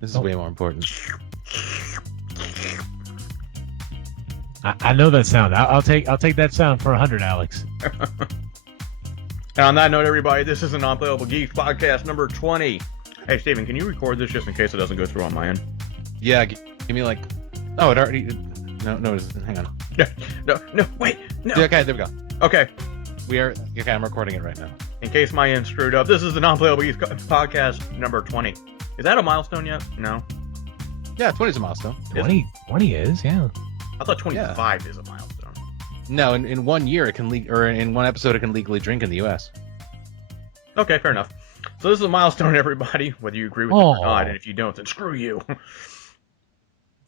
This is way more important. I know that sound. I'll take that sound for 100, Alex. And on that note, everybody, this is the Non-Playable Geeks podcast number 20. Hey, Steven, can you record this just in case it doesn't go through on my end? Yeah, give me like... Oh, it already... No, it isn't. Hang on. No, wait, no. Yeah, okay, there we go. Okay. Okay, I'm recording it right now. In case my end screwed up, this is the Non-Playable Geeks podcast number 20. Is that a milestone yet? No. Yeah, 20 is a milestone. 20 is, yeah. I thought 25 is a milestone. No, in 1 year it can in one episode it can legally drink in the U.S. Okay, fair enough. So this is a milestone, everybody, whether you agree with it or not, and if you don't, then screw you.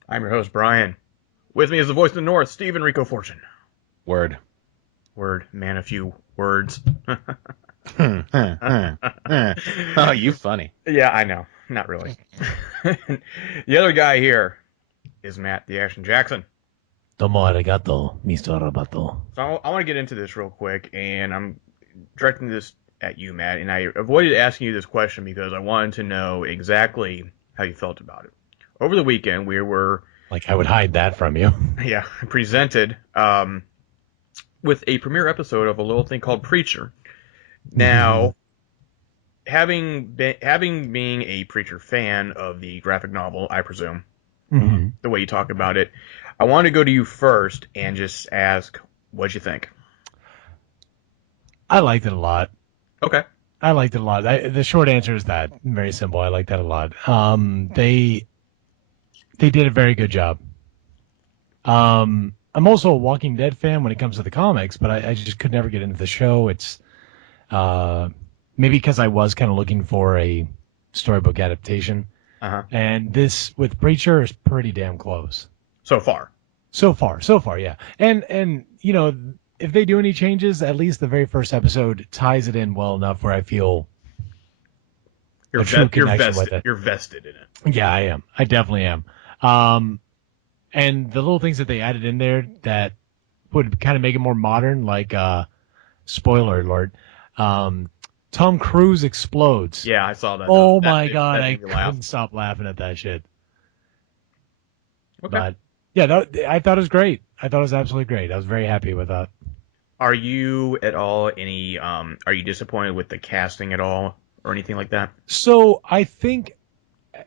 I'm your host, Brian. With me is the voice of the North, Stephen Rico Fortune. Word, man, a few words. Oh, you funny. Yeah, I know. Not really. The other guy here is Matt, the Action Jackson. Tomo arigato, Mr. Roboto. So I want to get into this real quick, and I'm directing this at you, Matt, and I avoided asking you this question because I wanted to know exactly how you felt about it. Over the weekend, we were... Like I would hide that from you. Yeah, presented with a premiere episode of a little thing called Preacher. Now, having being a Preacher fan of the graphic novel, I presume, the way you talk about it, I want to go to you first and just ask, what'd you think? I liked it a lot. Okay. I liked it a lot. The short answer is that. Very simple. I liked that a lot. They did a very good job. I'm also a Walking Dead fan when it comes to the comics, but I just could never get into the show. It's maybe because I was kind of looking for a storybook adaptation. And this with Preacher is pretty damn close. So far, yeah. And you know, if they do any changes, at least the very first episode ties it in well enough where I feel you're vested in it. Yeah, I am. I definitely am. And the little things that they added in there that would kind of make it more modern, like spoiler alert, Tom Cruise explodes. Yeah, I saw that. Oh my god, I couldn't stop laughing at that shit. Okay. But yeah, I thought it was great. I thought it was absolutely great. I was very happy with that. Are you at all are you disappointed with the casting at all or anything like that? So I think,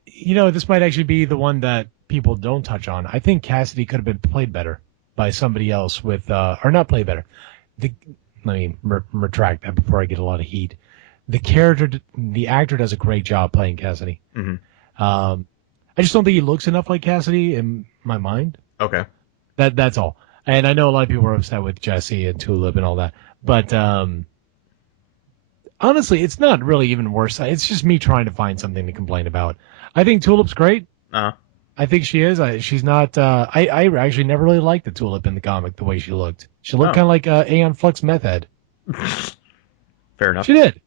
you know, this might actually be the one that people don't touch on. I think Cassidy could have been played better by somebody else or not played better. Let me retract that before I get a lot of heat. The actor does a great job playing Cassidy. I just don't think he looks enough like Cassidy in my mind. Okay. That's all. And I know a lot of people were upset with Jesse and Tulip and all that. But honestly, it's not really even worse. It's just me trying to find something to complain about. I think Tulip's great. I think she is. She's not... I actually never really liked the Tulip in the comic, the way she looked. She looked kind of like Aeon Flux Meth Head. Fair enough. She did.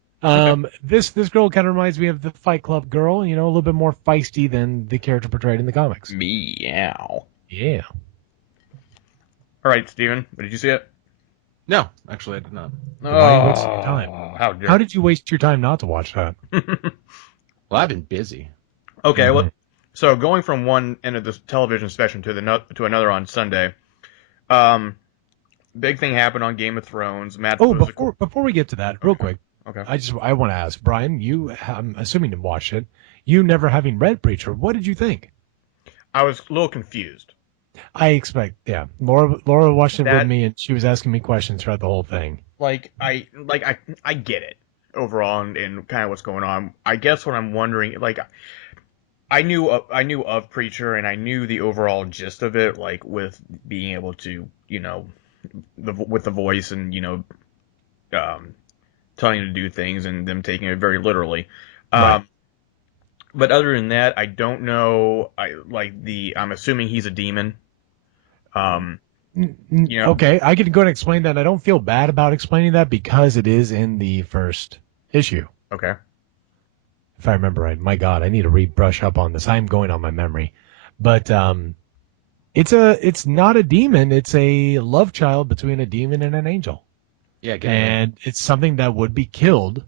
This girl kind of reminds me of the Fight Club girl, you know, a little bit more feisty than the character portrayed in the comics. Meow. Yeah. All right, Steven, did you see it? No, actually I did not. Why you wasting your time? How did you waste your time not to watch that? Well, I've been busy. Okay, well, so going from one end of the television spectrum to another on Sunday, big thing happened on Game of Thrones. Matt. Before we get to that, real quick. Okay. I want to ask Brian. I'm assuming you watched it. You never having read Preacher, what did you think? I was a little confused. I expect, yeah. Laura watched it with me, and she was asking me questions throughout the whole thing. I get it overall and kind of what's going on. I guess what I'm wondering, like, I knew of Preacher and I knew the overall gist of it, like with being able to, you know, with the voice and, you know, telling you to do things and them taking it very literally. Right. But other than that, I don't know. I'm assuming he's a demon. You know. Okay, I can go and explain that. I don't feel bad about explaining that because it is in the first issue. Okay. If I remember right. My God, I need to brush up on this. I'm going on my memory. But it's not a demon. It's a love child between a demon and an angel. Yeah, and it's something that would be killed.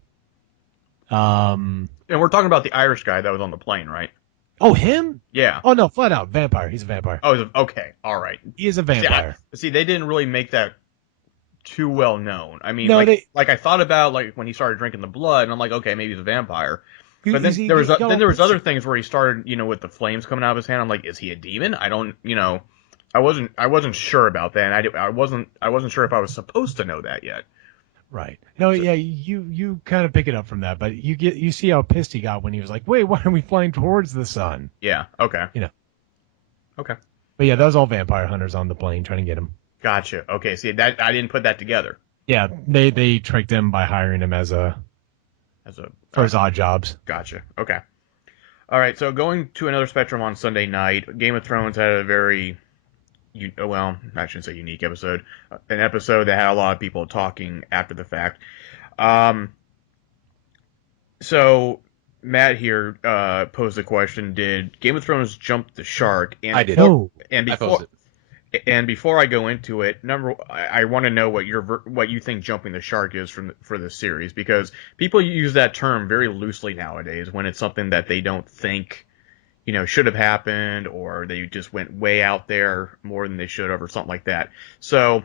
And we're talking about the Irish guy that was on the plane, right? Oh, him? Yeah. Oh no, flat out vampire. He's a vampire. Oh, okay. All right. He is a vampire. See, they didn't really make that too well known. I mean, No, like I thought about like when he started drinking the blood, and I'm like, okay, maybe he's a vampire. But you then see, there was other things where he started, with the flames coming out of his hand. I'm like, is he a demon? I don't, I wasn't sure about that. And I wasn't sure if I was supposed to know that yet. Right. No, yeah, you kind of pick it up from that, but you see how pissed he got when he was like, "Wait, why are we flying towards the sun?" Yeah. Okay. Okay. But yeah, that was all vampire hunters on the plane trying to get him. Gotcha. Okay. See, that I didn't put that together. Yeah, they tricked him by hiring him for his odd jobs. Gotcha. Okay. All right. So going to another spectrum on Sunday night, Game of Thrones had a very well, I shouldn't say unique episode, an episode that had a lot of people talking after the fact. So Matt here posed the question: did Game of Thrones jump the shark? And I did. And before I go into it, I want to know what you think jumping the shark is for the series, because people use that term very loosely nowadays when it's something that they don't think should have happened, or they just went way out there more than they should have, or something like that. So,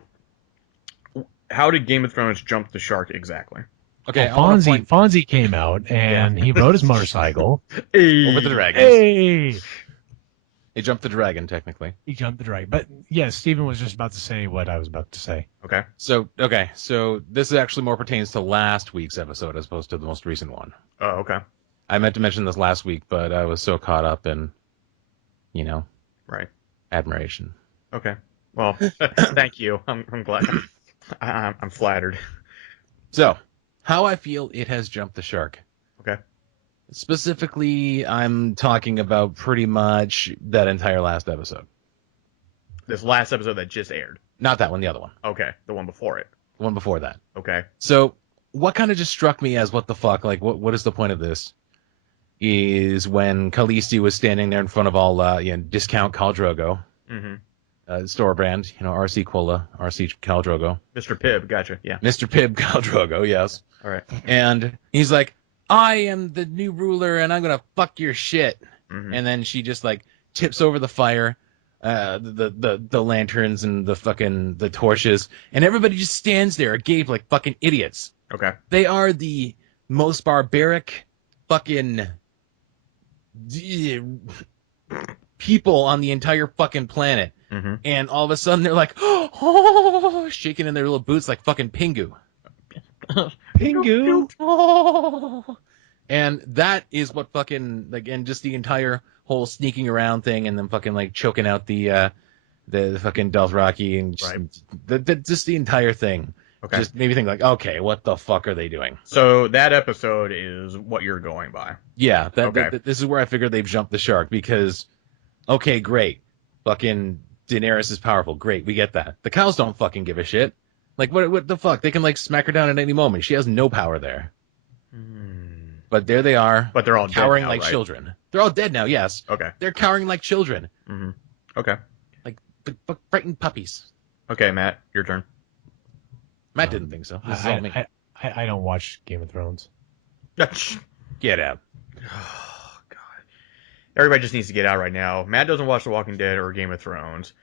how did Game of Thrones jump the shark exactly? Okay, Fonzie came out and he rode his motorcycle over the dragons. Hey, He jumped the dragon, technically. he jumped the dragon. But yeah, Steven was just about to say what I was about to say. Okay. So this actually more pertains to last week's episode as opposed to the most recent one. Oh, okay. I meant to mention this last week, but I was so caught up in, Right. admiration. Okay. Well, thank you. I'm glad. I'm flattered. So, how I feel it has jumped the shark. Okay. Specifically, I'm talking about pretty much that entire last episode. This last episode that just aired. Not that one, the other one. Okay. The one before it. The one before that. Okay. So, what kind of just struck me as what the fuck, like, what is the point of this? Is when Khaleesi was standing there in front of all, discount Khal Drogo, store brand, RC Cola, RC Khal Drogo. Mr. Pibb, gotcha, yeah. Mr. Pibb Khal Drogo, yes. All right. And he's like, I am the new ruler and I'm gonna fuck your shit. And then she just like tips over the fire, the lanterns and the torches, and everybody just stands there agape like fucking idiots. Okay. They are the most barbaric fucking people on the entire fucking planet. And all of a sudden they're like, oh, shaking in their little boots like fucking Pingu. Pingu. Oh. And that is what fucking, like, and just the entire whole sneaking around thing, and then fucking like choking out the fucking Dothraki, and just the entire thing. Okay. Just made me think like, okay, what the fuck are they doing? So that episode is what you're going by. Yeah, this is where I figured they've jumped the shark, because, okay, great, fucking Daenerys is powerful, great, we get that. The cows don't fucking give a shit. Like, what the fuck? They can like smack her down at any moment. She has no power there. But there they are. But they're all cowering dead now, like right? children. They're all dead now. Yes. Okay. They're cowering like children. Okay. Like frightened puppies. Okay, Matt, your turn. Matt didn't think so. This is all me. I don't watch Game of Thrones. Get out. Oh, God. Everybody just needs to get out right now. Matt doesn't watch The Walking Dead or Game of Thrones.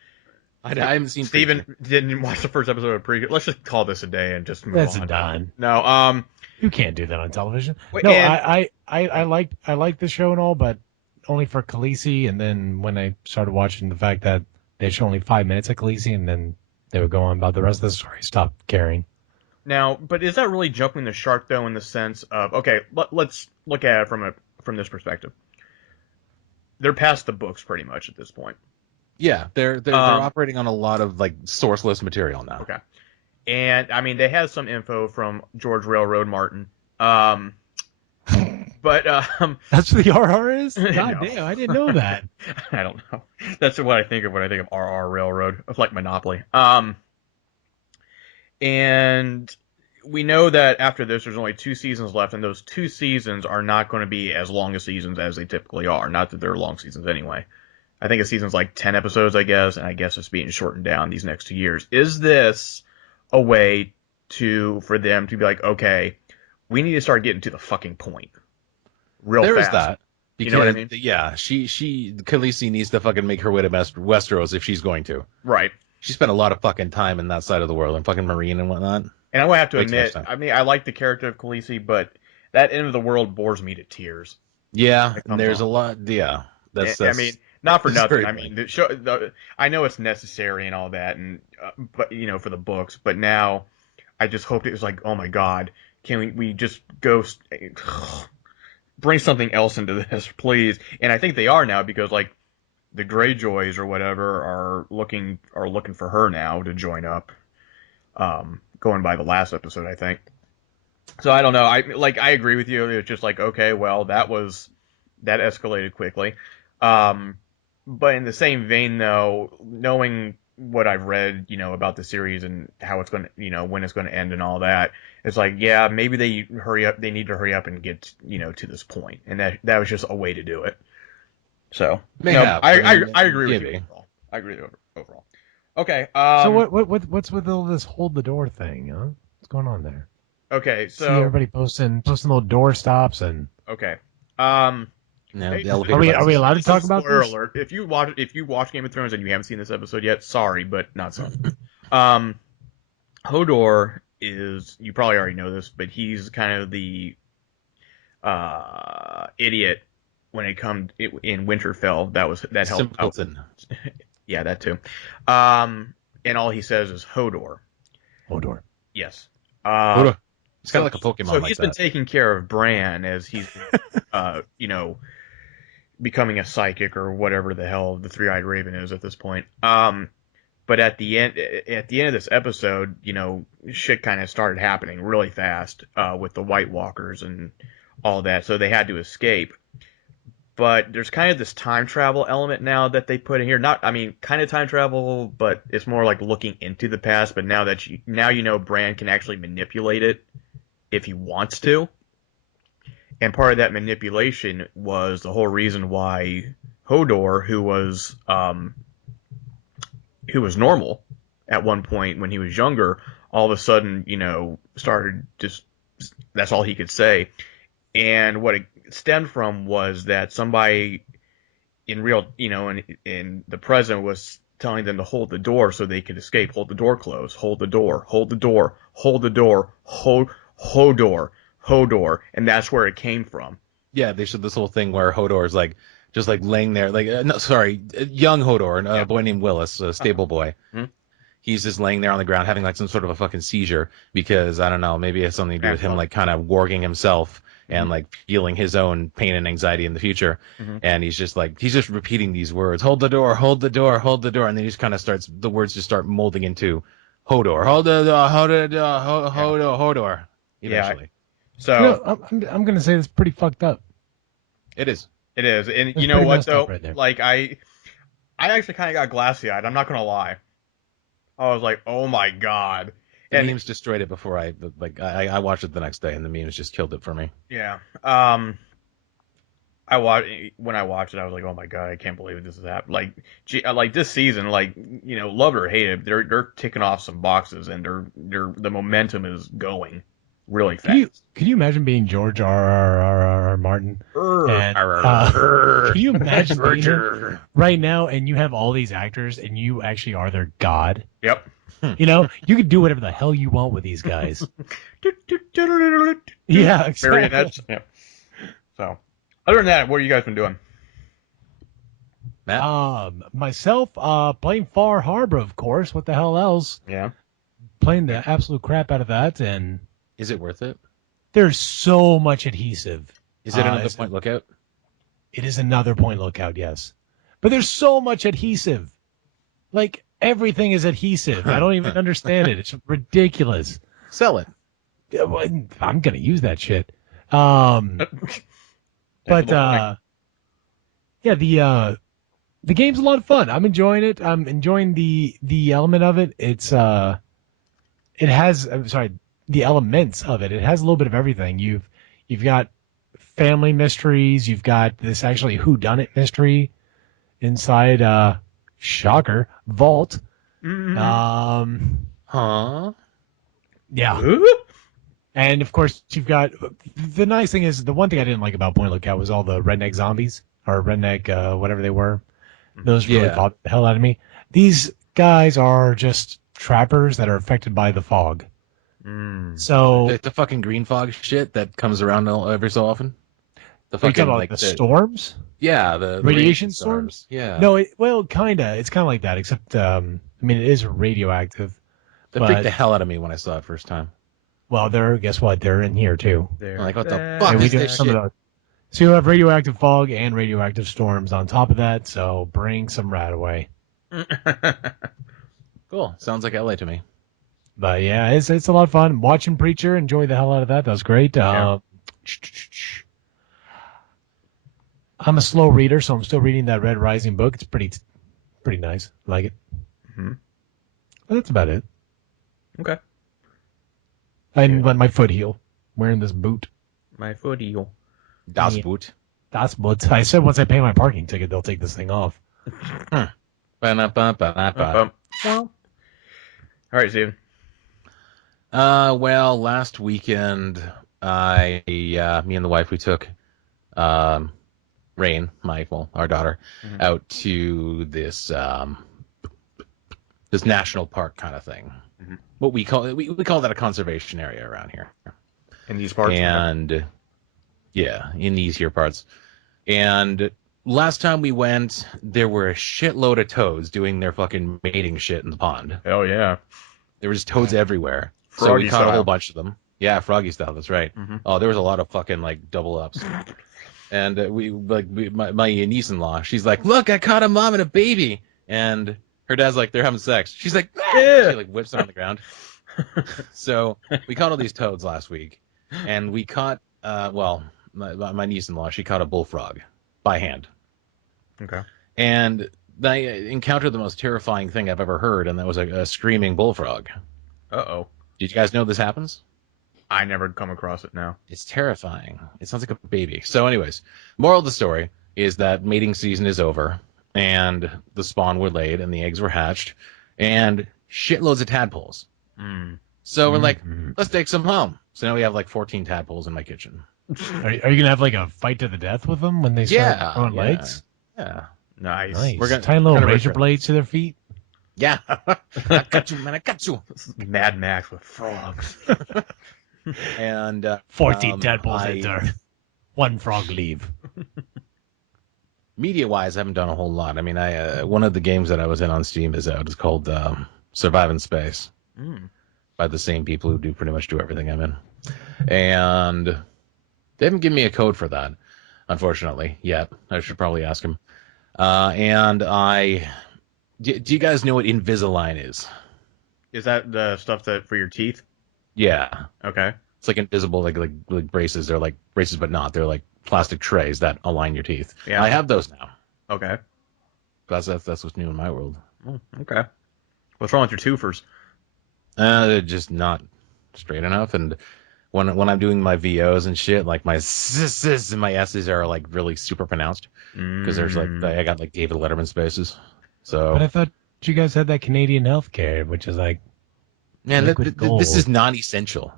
I haven't seen. Steven didn't watch the first episode of Pre. Let's just call this a day and just move That's on. done. No, You can't do that on television. Wait, no, and- I like the show and all, but only for Khaleesi. And then when I started watching the fact that they show only 5 minutes of Khaleesi, and then they would go on about the rest of the story, stopped caring. Now, but is that really jumping the shark though, in the sense of, okay, let's look at it from this perspective. They're past the books pretty much at this point. Yeah, they're operating on a lot of like sourceless material now. Okay. And I mean, they had some info from George Railroad Martin. That's what the RR is? God No. damn, I didn't know that. I don't know. That's what I think of when I think of RR Railroad. It's like Monopoly. And we know that after this, there's only 2 seasons left, and those 2 seasons are not going to be as long a seasons as they typically are. Not that they're long seasons anyway. I think a season's like 10 episodes, I guess, and I guess it's being shortened down these next 2 years. Is this a way for them to be like, okay, we need to start getting to the fucking point real There fast? is that. Because, You know what I mean? Yeah, Khaleesi needs to fucking make her way to Westeros if she's going to. Right. She spent a lot of fucking time in that side of the world and fucking Marine and whatnot. And I would have to Way too much admit, time. I mean, I like the character of Khaleesi, but that end of the world bores me to tears. Yeah, It and comes there's a on. lot. Yeah, that's I mean, not for that's nothing. very I mean, the show. I know it's necessary and all that, and but for the books. But now, I just hoped it was like, oh my god, can we just go bring something else into this, please? And I think they are now because like the Greyjoys or whatever are looking for her now to join up. Going by the last episode, I think. So I don't know. I agree with you. It's just like, okay, well, that escalated quickly. But in the same vein, though, knowing what I've read, about the series and how it's going to, when it's going to end and all that, it's like, yeah, maybe they hurry up. They need to hurry up and get, to this point, and that was just a way to do it. So, Mayhap. I agree with you maybe. overall. I agree overall. Okay. So what's with all this hold the door thing? Huh? What's going on there? Okay. See So everybody posting little door stops and. okay. No, Hey, the elevator Are we buttons. allowed to talk about spoiler this? alert. If you watch Game of Thrones and you haven't seen this episode yet, sorry, but not so. Hodor is, you probably already know this, but he's kind of the idiot when it comes in Winterfell. That helped out. Simpleton. Yeah, that too. And all he says is Hodor. Hodor. Yes. Hodor. It's kind of like a Pokemon So like he's that. been taking care of Bran as he's, becoming a psychic or whatever the hell the three-eyed raven is at this point. But at the end of this episode, shit kind of started happening really fast with the White Walkers and all that. So they had to escape. But there's kind of this time travel element now that they put in here. Kind of time travel, but it's more like looking into the past. But now that Bran can actually manipulate it if he wants to. And part of that manipulation was the whole reason why Hodor, who was normal at one point when he was younger, all of a sudden, started just, that's all he could say. And what it stemmed from was that somebody in real, in the present was telling them to hold the door so they could escape. Hold the door closed. Hold the door. Hold the door. Hold the door. Hodor. Hodor. And that's where it came from. Yeah, they showed this whole thing where Hodor is just laying there, young Hodor, a boy named Willis, a stable boy. Hmm? He's just laying there on the ground having like some sort of a fucking seizure because I don't know, maybe it has something to do with him like kind of warging himself and like feeling his own pain and anxiety in the future. Mhm. And he's just repeating these words, hold the door, hold the door, hold the door, and then he just kind of the words just start molding into Hodor, hold the door, hold the door, Hodor. Eventually, So I'm gonna say it's pretty fucked up. it is. it is, and That's you know pretty what messed though? up right there. Like I actually kind of got glassy-eyed. I'm not gonna lie. I was like, oh my god. The And memes destroyed it before I watched it the next day, and the memes just killed it for me. yeah, when I watched it, I was like, oh my god, I can't believe this is happening. Like this season, love it or hate it, they're ticking off some boxes, and the momentum is going really fast. Can you imagine being George R. Martin? And, can you imagine being him right now and you have all these actors and you actually are their god? Yep. You could do whatever the hell you want with these guys. Yeah, exactly. Marionettes. Yeah. So, other than that, what have you guys been doing? Matt? Myself, playing Far Harbor, of course. What the hell else? Yeah. Playing the absolute crap out of that, and Is it worth it? there's so much adhesive. Is it another point lookout? It is another point lookout, yes. But there's so much adhesive. Like, everything is adhesive. I don't even understand it. It's ridiculous. Sell it. Yeah, well, I'm going to use that shit. But, yeah, the game's a lot of fun. I'm enjoying it. I'm enjoying the element of it. The elements of it. It has a little bit of everything. You've got family mysteries. You've got this actually whodunit mystery inside, shocker, Vault. Mm-hmm. Huh? Yeah. And of course, you've got the nice thing is the one thing I didn't like about Point Lookout was all the redneck zombies or redneck whatever they were. Those really Yeah. bothered the hell out of me. These guys are just trappers that are affected by the fog. So The fucking green fog shit that comes around every so often. The are you talking fucking about like the storms? the Radiation storms? Yeah. No, well, kinda. It's kind of like that, except I mean, it is radioactive. That freaked But the hell out of me when I saw it first time. well, guess what? They're in here too. I'm like, what the fuck And we is do this some shit? of those. So you have radioactive fog and radioactive storms on top of that. So bring some rat away. Cool. Sounds like LA to me. But yeah, it's a lot of fun watching Preacher. Enjoy the hell out of that. That was great. Yeah. I'm a slow reader, so I'm still reading that Red Rising book. It's pretty nice. I like it. Mhm. But that's about it. Okay. I didn't let my foot heal. Wearing this boot. My foot heel. Das Yeah. Boot. That's but I said once I pay my parking ticket, they'll take this thing off. Ba-na-ba-ba-ba-ba. Well. All right, Steven. Well, last weekend, me and the wife, we took, Rain, our daughter, Mhm. out to this national park kind of thing. Mhm. What we call we call that a conservation area around here. In these parts. And yeah, in these here parts. And last time we went, there were a shitload of toads doing their fucking mating shit in the pond. Oh yeah. There was toads everywhere. So Froggy we caught a style. whole bunch of them. Yeah, froggy style. That's right. Mhm. Oh, there was a lot of fucking like double ups. And my niece-in-law, she's like, "Look, I caught a mom and a baby." And her dad's like, "They're having sex." She's like, "Ah!" Yeah. She like whips it on the ground. So we caught all these toads last week, and we caught my niece-in-law, she caught a bullfrog by hand. Okay. And I encountered the most terrifying thing I've ever heard, and that was a screaming bullfrog. Uh-oh. Did you guys know this happens? I never come across it now. It's terrifying. It sounds like a baby. So anyways, moral of the story is that mating season is over, and the spawn were laid, and the eggs were hatched, and shitloads of tadpoles. Mm. So we're like, Mhm. let's take some home. So now we have like 14 tadpoles in my kitchen. Are you gonna have like a fight to the death with them when they start throwing yeah. legs? Yeah. Nice. Nice. We're gonna- Tiny little gonna razor return. blades to their feet. Yeah. I got you, man. I got you. Mad Max with frogs. And 14 tadpoles I- enter. One frog leave. media-wise, I haven't done a whole lot. I mean, one of the games that I was in on Steam is out. It's called Survive in Space Mm. by the same people who pretty much do everything I'm in. And they haven't given me a code for that, unfortunately, yet. I should probably ask them. Do you guys know what Invisalign is? Is that the stuff that for your teeth? Yeah. Okay. It's like invisible, like braces. They're like braces, but not. They're like plastic trays that align your teeth. Yeah. I have those now. Okay. That's what's new in my world. Oh, okay. What's wrong with your twofers? They're just not straight enough. And when I'm doing my VOs and shit, like my s's and my s's are like really super pronounced because there's like I got like David Letterman spaces. So But I thought you guys had that Canadian healthcare, which is like, man, liquid gold. this is non-essential.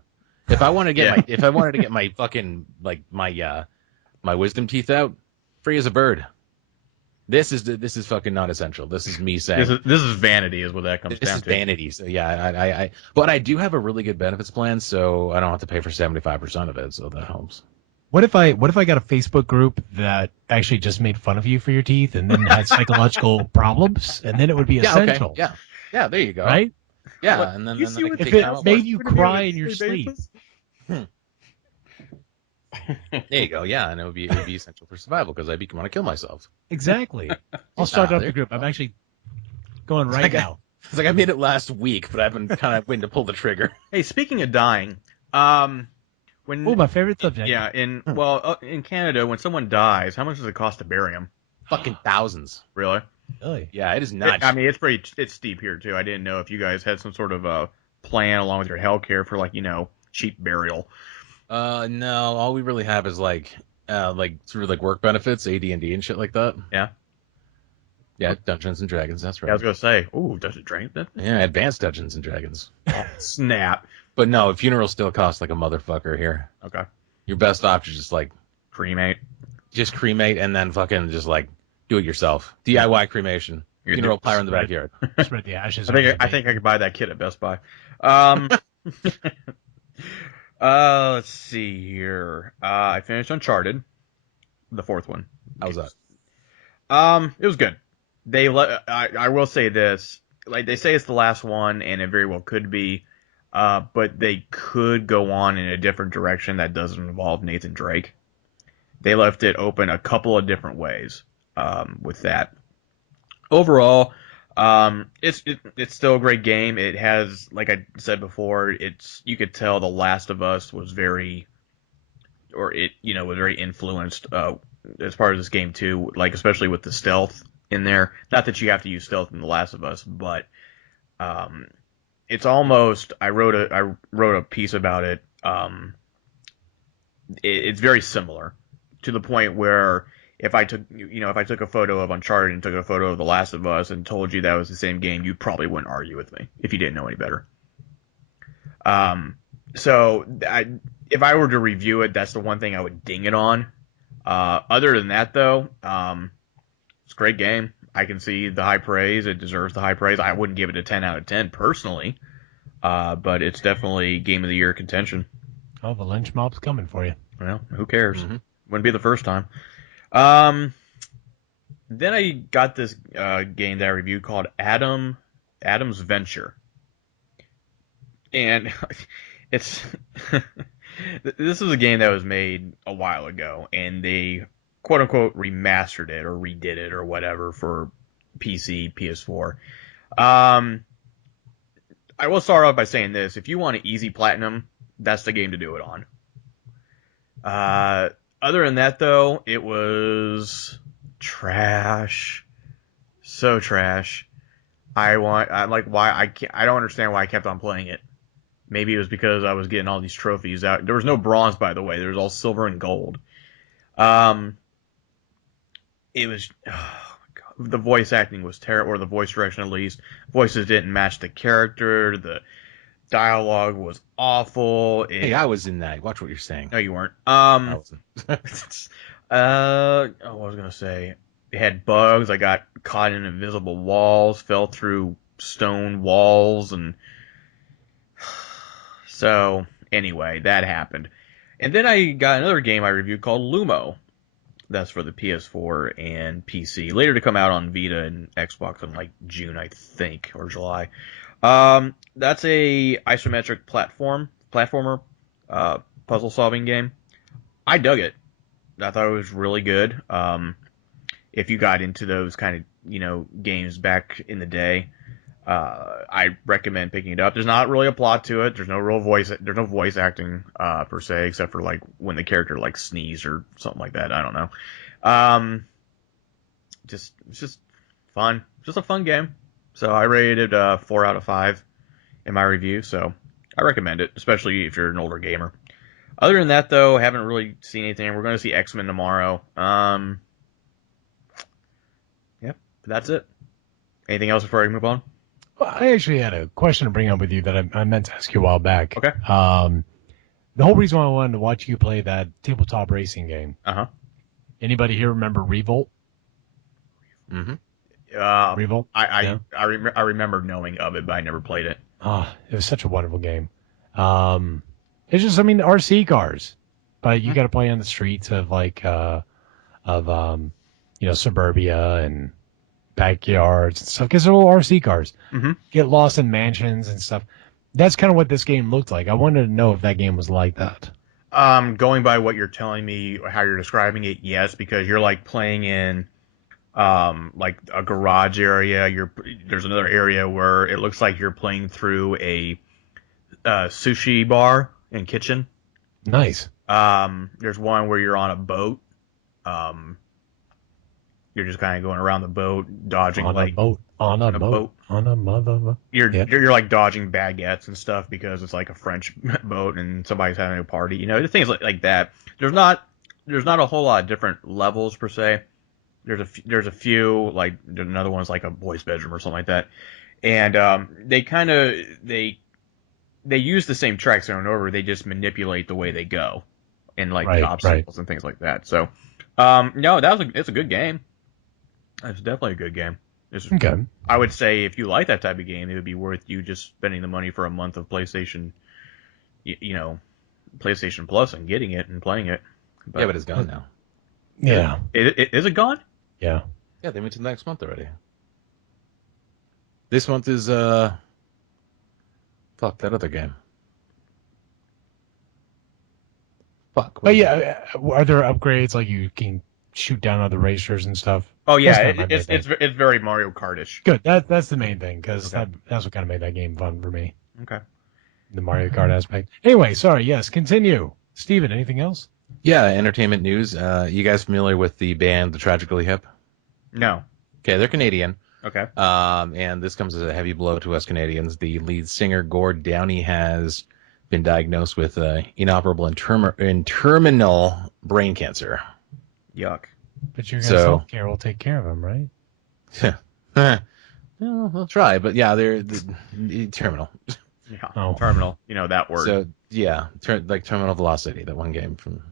If I wanted to get if I wanted to get my fucking like my wisdom teeth out, free as a bird. This is fucking not essential. This is me saying This is vanity, is what that comes this down is to. vanity. So yeah, but I do have a really good benefits plan, so I don't have to pay for 75% of it. So that helps. what if I got a Facebook group that actually just made fun of you for your teeth and then had psychological problems, and then it would be Yeah, okay. essential, Yeah, there you go. right? Yeah, What- and then you then see I what can If take it time off made work. you We're gonna be cry on a in your daily sleep. basis? There you go. Yeah, and it would be essential for survival because I'd be want to kill myself. Exactly. I'll start up there the group. you I'm go. actually going right like now. It's like I made it last week, but I've been kind of waiting to pull the trigger. Hey, speaking of dying, when Oh, my favorite subject. yeah, in Canada, when someone dies, how much does it cost to bury them? Fucking thousands. Really? Really? Yeah, it is not. I mean, it's steep here too. I didn't know if you guys had some sort of plan along with your healthcare for cheap burial. No, all we really have is like through like work benefits, AD&D and shit like that. Yeah. Yeah, Dungeons and Dragons. That's Yeah, I was right. gonna say, ooh, does it drink that? Yeah, advanced Dungeons and Dragons. Snap. But no, funerals still cost like a motherfucker here. Okay. Your best option is just like Cremate. just cremate and then fucking just like do it yourself. DIY cremation. You're Funeral the- pyre in the backyard. Spread the ashes. I over think the I think I could buy that kit at Best Buy. Um, let's see here. I finished Uncharted, the fourth one. How was that? It was good. I will say this, like they say it's the last one, and it very well could be. But they could go on in a different direction that doesn't involve Nathan Drake. They left it open a couple of different ways. With that, overall, it's still a great game. It has, like I said before, you could tell The Last of Us was very, or it was very influenced as part of this game too. Like especially with the stealth in there. Not that you have to use stealth in The Last of Us, but it's almost. I wrote a piece about it. It's very similar to the point where if I took a photo of Uncharted and took a photo of The Last of Us and told you that was the same game, you probably wouldn't argue with me if you didn't know any better. If I were to review it, that's the one thing I would ding it on. Other than that, though, it's a great game. I can see the high praise. It deserves the high praise. I wouldn't give it a 10 out of 10 personally, but it's definitely Game of the Year contention. Oh, the lynch mob's coming for you. Well, who cares? Mm-hmm. Wouldn't be the first time. Then I got this game that I reviewed called Adam's Venture, and it's this is a game that was made a while ago, and they quote unquote remastered it or redid it or whatever for PC, PS4. I will start off by saying this: if you want an easy platinum, that's the game to do it on. Other than that, though, it was trash. So trash. I don't understand why I kept on playing it. Maybe it was because I was getting all these trophies out. There was no bronze, by the way. There was all silver and gold. It was, oh my God. The voice acting was terrible, or the voice direction at least. Voices didn't match the character. The dialogue was awful. Hey, I was in that. Watch what you're saying. No, you weren't. I wasn't. What was I gonna say? It had bugs. I got caught in invisible walls, fell through stone walls, and so anyway, that happened. And then I got another game I reviewed called Lumo. That's for the PS4 and PC. Later to come out on Vita and Xbox in like June, I think, or July. That's a isometric platformer, puzzle solving game. I dug it. I thought it was really good. If you got into those kind of, games back in the day, I recommend picking it up. There's not really a plot to it. There's no voice acting, per se, except for like when the character like sneezed or something like that. I don't know. It's just fun. Just a fun game. So I rated 4 out of 5 in my review. So I recommend it, especially if you're an older gamer. Other than that, though, I haven't really seen anything. We're going to see X-Men tomorrow. Yep, that's it. Anything else before I move on? Well, I actually had a question to bring up with you that I meant to ask you a while back. Okay. The whole reason why I wanted to watch you play that tabletop racing game. Uh-huh. Anybody here remember Revolt? Mm-hmm. Revolt? I remember knowing of it, but I never played it. Oh, it was such a wonderful game. It's just, RC cars, but you got to play on the streets of suburbia and backyards and stuff because they're all RC cars. Mm-hmm. Get lost in mansions and stuff. That's kind of what this game looked like. I wanted to know if that game was like that. Going by what you're telling me, how you're describing it, yes, because you're like playing in like a garage area. There's another area where it looks like you're playing through a sushi bar and kitchen. Nice. There's one where you're on a boat. You're just kind of going around the boat, dodging on a boat. You're like dodging baguettes and stuff because it's like a French boat and somebody's having a party. Things like that. There's not a whole lot of different levels per se. There's a few, like there's another one's like a boy's bedroom or something like that, and they they use the same tracks over and over. They just manipulate the way they go, and like the Right, right. obstacles and things like that. So, no, it's a good game. It's definitely a good game. Okay. I would say if you like that type of game, it would be worth you just spending the money for a month of PlayStation, PlayStation Plus, and getting it and playing it. Yeah, but it's gone now. Yeah. Is it gone? Yeah. Yeah, they went to next month already. This month is fuck that other game. Fuck. But yeah, are there upgrades like you can shoot down other racers and stuff? Oh yeah, That's not my main it's very Mario Kart-ish. Good. That's the main thing because Okay. that's what kind of made that game fun for me. Okay. The Mario Kart aspect. Anyway, sorry. Yes, continue. Steven, anything else? Yeah, entertainment news. You guys familiar with the band The Tragically Hip? No. Okay, they're Canadian. Okay. And this comes as a heavy blow to us Canadians. The lead singer, Gord Downey, has been diagnosed with inoperable and terminal brain cancer. Yuck. But your guys' healthcare will take care of him, right? Well, we'll try, but yeah, they're terminal. Yeah. Oh. Terminal. That word. So yeah, like Terminal Velocity, that one game from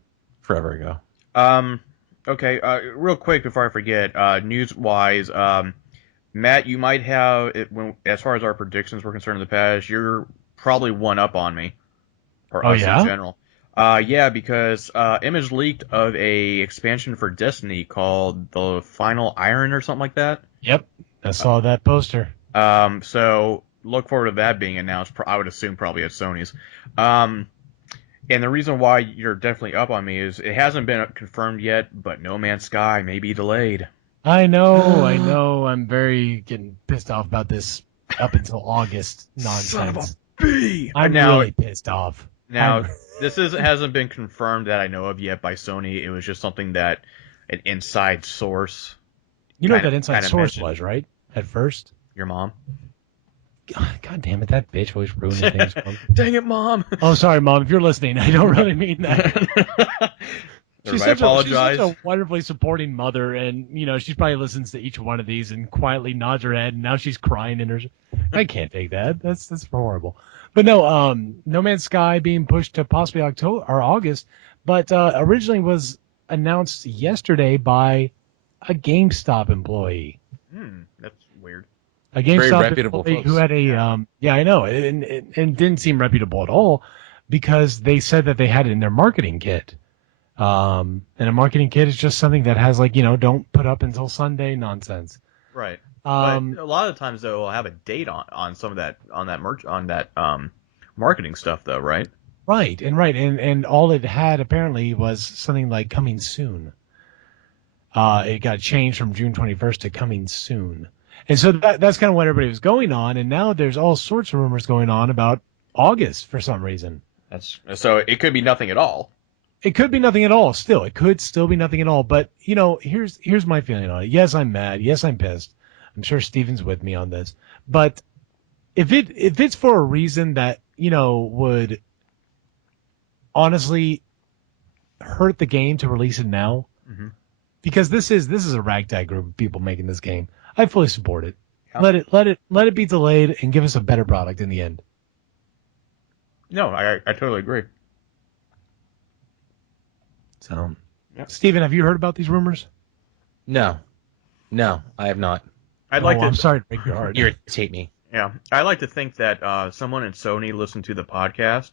forever ago. Okay. Real quick before I forget, news-wise, Matt, you might have as far as our predictions were concerned in the past, you're probably one up on me, or us in general. Yeah, because image leaked of a expansion for Destiny called the Final Iron or something like that. Yep. I saw that poster. So look forward to that being announced. I would assume probably at Sony's. And the reason why you're definitely up on me is it hasn't been confirmed yet, but No Man's Sky may be delayed. I know. I'm very getting pissed off about this up until August nonsense. Son of a bee! I'm really pissed off. Now, hasn't been confirmed that I know of yet by Sony. It was just something that an inside source. You know what that inside source mentioned. was, right? At first. Your mom. God damn it, that bitch always ruining things for me. Dang it, Mom. Oh, sorry, Mom. If you're listening, I don't really mean that. She's such a wonderfully supporting mother, and she probably listens to each one of these and quietly nods her head, and now she's crying in her. I can't take that. That's horrible. But no, No Man's Sky being pushed to possibly October or August, but originally was announced yesterday by a GameStop employee. That's weird. A GameStop employee folks. who had a yeah, I know, and didn't seem reputable at all because they said that they had it in their marketing kit. And a marketing kit is just something that has don't put up until Sunday nonsense. Right. But a lot of times though, we'll have a date on some of that marketing stuff though, right? Right. And all it had apparently was something like coming soon. It got changed from June 21st to coming soon. And so that's kind of what everybody was going on. And now there's all sorts of rumors going on about August for some reason. So it could be nothing at all. It could be nothing at all. Still, it could still be nothing at all. But here's my feeling on it. Yes, I'm mad. Yes, I'm pissed. I'm sure Steven's with me on this. But if it's for a reason that would honestly hurt the game to release it now, because this is a ragtag group of people making this game, I fully support it. Yeah. Let it be delayed and give us a better product in the end. No, I totally agree. So, Steven, have you heard about these rumors? No, I have not. I'm sorry to break your heart. Irritate me. Yeah, I like to think that someone in Sony listened to the podcast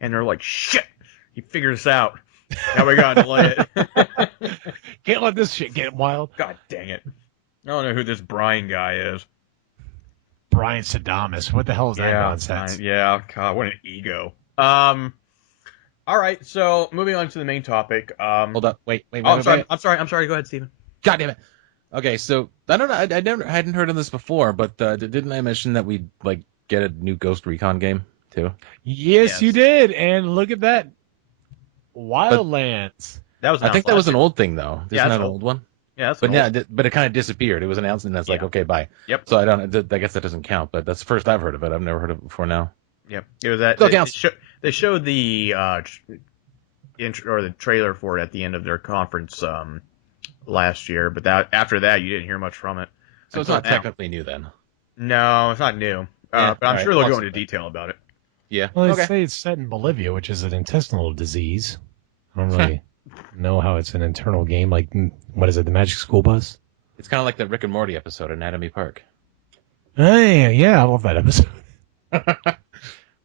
and they're like, "Shit, he figured this out. Now we gotta delay it. Can't let this shit get wild." God dang it! I don't know who this Brian guy is. Brian Sadamas. What the hell is that nonsense? Yeah, God, what an ego. All right, so moving on to the main topic. Hold up, wait. I'm sorry. Go ahead, Steven. God damn it. Okay, so I don't know. I hadn't heard of this before, but didn't I mention that we'd get a new Ghost Recon game too? Yes, you did, and look at that, Wildlands. I think that was an old thing though. Isn't that an old one? Yeah, but it kind of disappeared. It was announced, and that's okay, bye. Yep. So I guess that doesn't count, but that's the first I've heard of it. I've never heard of it before now. Yep. It was that they showed the intro or the trailer for it at the end of their conference last year, but after that you didn't hear much from it. So it's not technically new then. No, it's not new. But I'm sure they'll go into detail about it. Yeah. Well, they Okay. say it's set in Bolivia, which is an intestinal disease. I don't really know how it's an internal game. Like, what is it, the Magic School Bus? It's kind of like the Rick and Morty episode, Anatomy Park. Hey, yeah, I love that episode.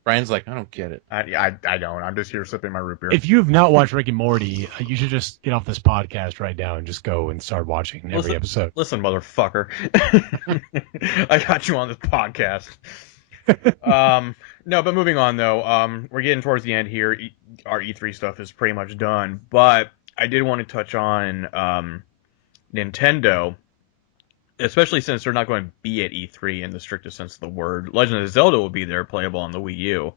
Brian's like, I don't get it. I don't. I'm just here sipping my root beer. If you've not watched Rick and Morty, you should just get off this podcast right now and just go and start watching every episode. Listen, motherfucker. I got you on this podcast. No, but moving on though. We're getting towards the end here. Our E3 stuff is pretty much done, but I did want to touch on Nintendo, especially since they're not going to be at E3 in the strictest sense of the word. Legend of Zelda will be there, playable on the Wii U.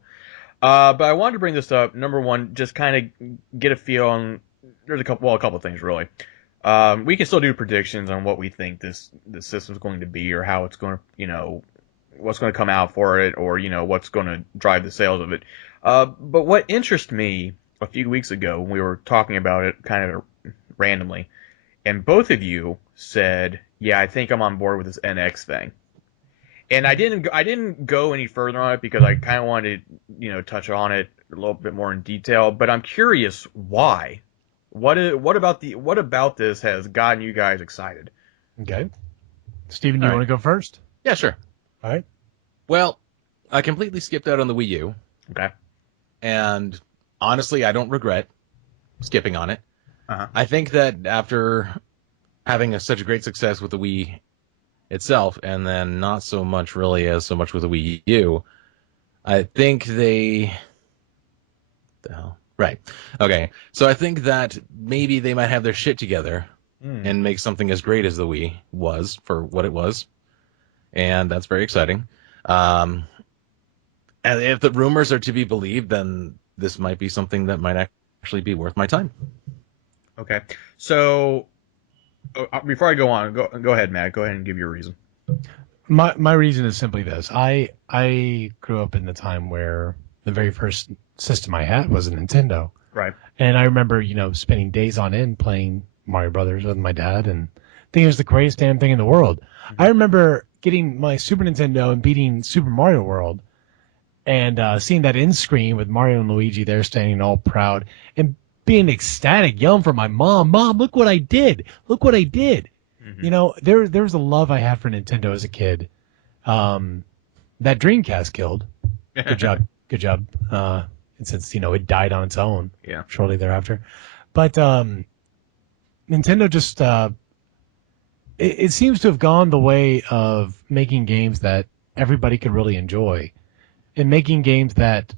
But I wanted to bring this up. Number one, just kind of get a feel on. There's a couple of things really. We can still do predictions on what we think this system's going to be, or how it's going to, what's going to come out for it, or what's going to drive the sales of it. But what interests me a few weeks ago when we were talking about it kind of randomly, and both of you said, "Yeah, I think I'm on board with this NX thing." And I didn't go any further on it because I kind of wanted to, touch on it a little bit more in detail. But I'm curious why. What about this has gotten you guys excited? Okay. Steven, do you want to go first? Yeah, sure. All right. Well, I completely skipped out on the Wii U, Okay. and honestly, I don't regret skipping on it. Uh-huh. I think that after having such a great success with the Wii itself, and then not so much with the Wii U, I think they... The hell? Right. Okay. So I think that maybe they might have their shit together and make something as great as the Wii was for what it was. And that's very exciting. And if the rumors are to be believed, then this might be something that might actually be worth my time. Okay. So before I go on, go ahead, Matt. Go ahead and give your reason. My reason is simply this. I grew up in the time where the very first system I had was a Nintendo. Right. And I remember, spending days on end playing Mario Brothers with my dad, and I think it was the greatest damn thing in the world. Mm-hmm. I remember getting my Super Nintendo and beating Super Mario World, and seeing that end screen with Mario and Luigi there standing all proud and being ecstatic, yelling for my mom, look what I did. Look what I did. Mm-hmm. There was a love I had for Nintendo as a kid. That Dreamcast killed. Good job. Good job. And since, it died on its own shortly thereafter. But Nintendo just, it seems to have gone the way of making games that everybody could really enjoy, and making games that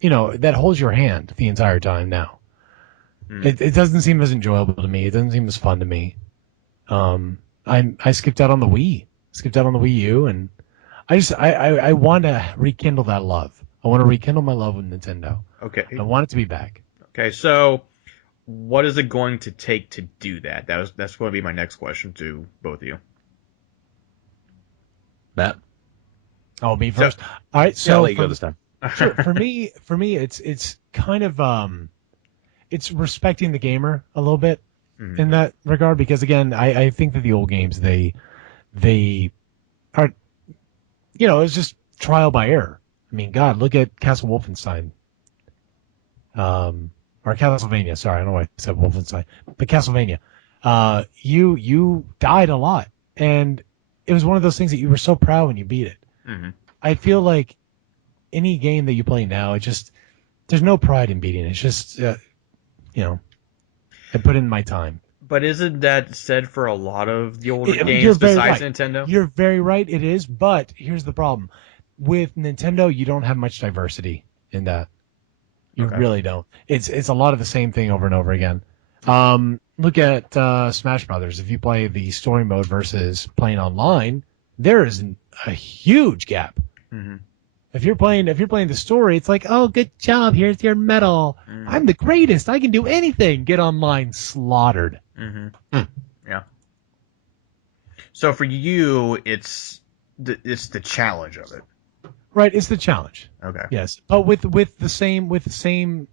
that holds your hand the entire time now. It doesn't seem as enjoyable to me. It doesn't seem as fun to me. I skipped out on the Wii. Skipped out on the Wii U, and I want to rekindle that love. I want to rekindle my love with Nintendo. Okay. I want it to be back. Okay, so what is it going to take to do that? That's going to be my next question to both of you. Matt? Oh, me first. All right, so I'll let you go this time. Sure. For me, it's kind of it's respecting the gamer a little bit in that regard, because again, I think that the old games they are, it's just trial by error. I mean, God, look at Castle Wolfenstein. Or Castlevania, sorry, I don't know why I said Wolfenstein, but Castlevania. You died a lot, and it was one of those things that you were so proud when you beat it. Mm-hmm. I feel like any game that you play now, there's no pride in beating it. It's just, I put in my time. But isn't that said for a lot of the older games besides Nintendo? You're very right, it is, but here's the problem. With Nintendo, you don't have much diversity in that. You really don't. It's a lot of the same thing over and over again. Look at Smash Brothers. If you play the story mode versus playing online, there is a huge gap. Mm-hmm. If you're playing the story, it's like, oh, good job. Here's your medal. Mm-hmm. I'm the greatest. I can do anything. Get online, slaughtered. Mm-hmm. Yeah. So for you, it's the challenge of it. Right, it's the challenge. Okay. Yes, but with the same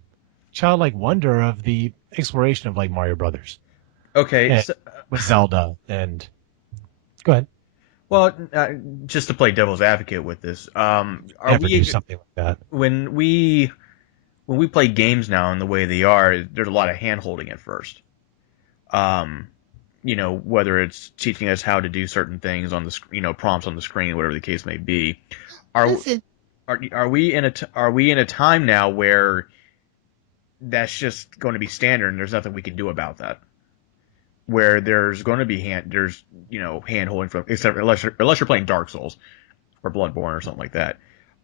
childlike wonder of the exploration of like Mario Brothers. Okay. With Zelda and. Go ahead. Well, just to play devil's advocate with this, are Never do we something like that. when we play games now in the way they are, there's a lot of hand holding at first. Um, whether it's teaching us how to do certain things on the prompts on the screen, whatever the case may be. Are Listen. are we in are we in a time now where that's just going to be standard and there's nothing we can do about that? Where there's going to be hand holding from except unless you're playing Dark Souls or Bloodborne or something like that.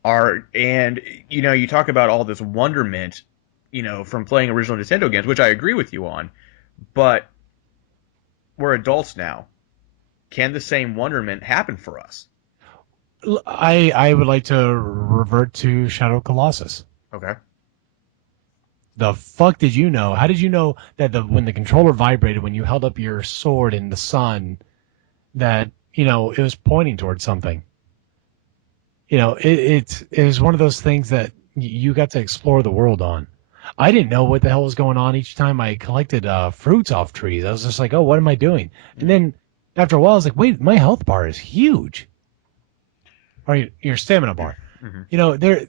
You talk about all this wonderment, from playing original Nintendo games, which I agree with you on, but we're adults now. Can the same wonderment happen for us? I would like to revert to Shadow of Colossus. Okay. The fuck did you know? How did you know that when the controller vibrated when you held up your sword in the sun, that it was pointing towards something? It was one of those things that you got to explore the world on. I didn't know what the hell was going on each time I collected fruits off trees. I was just like, oh, what am I doing? And then after a while, I was like, wait, my health bar is huge. Or your stamina bar. Mm-hmm.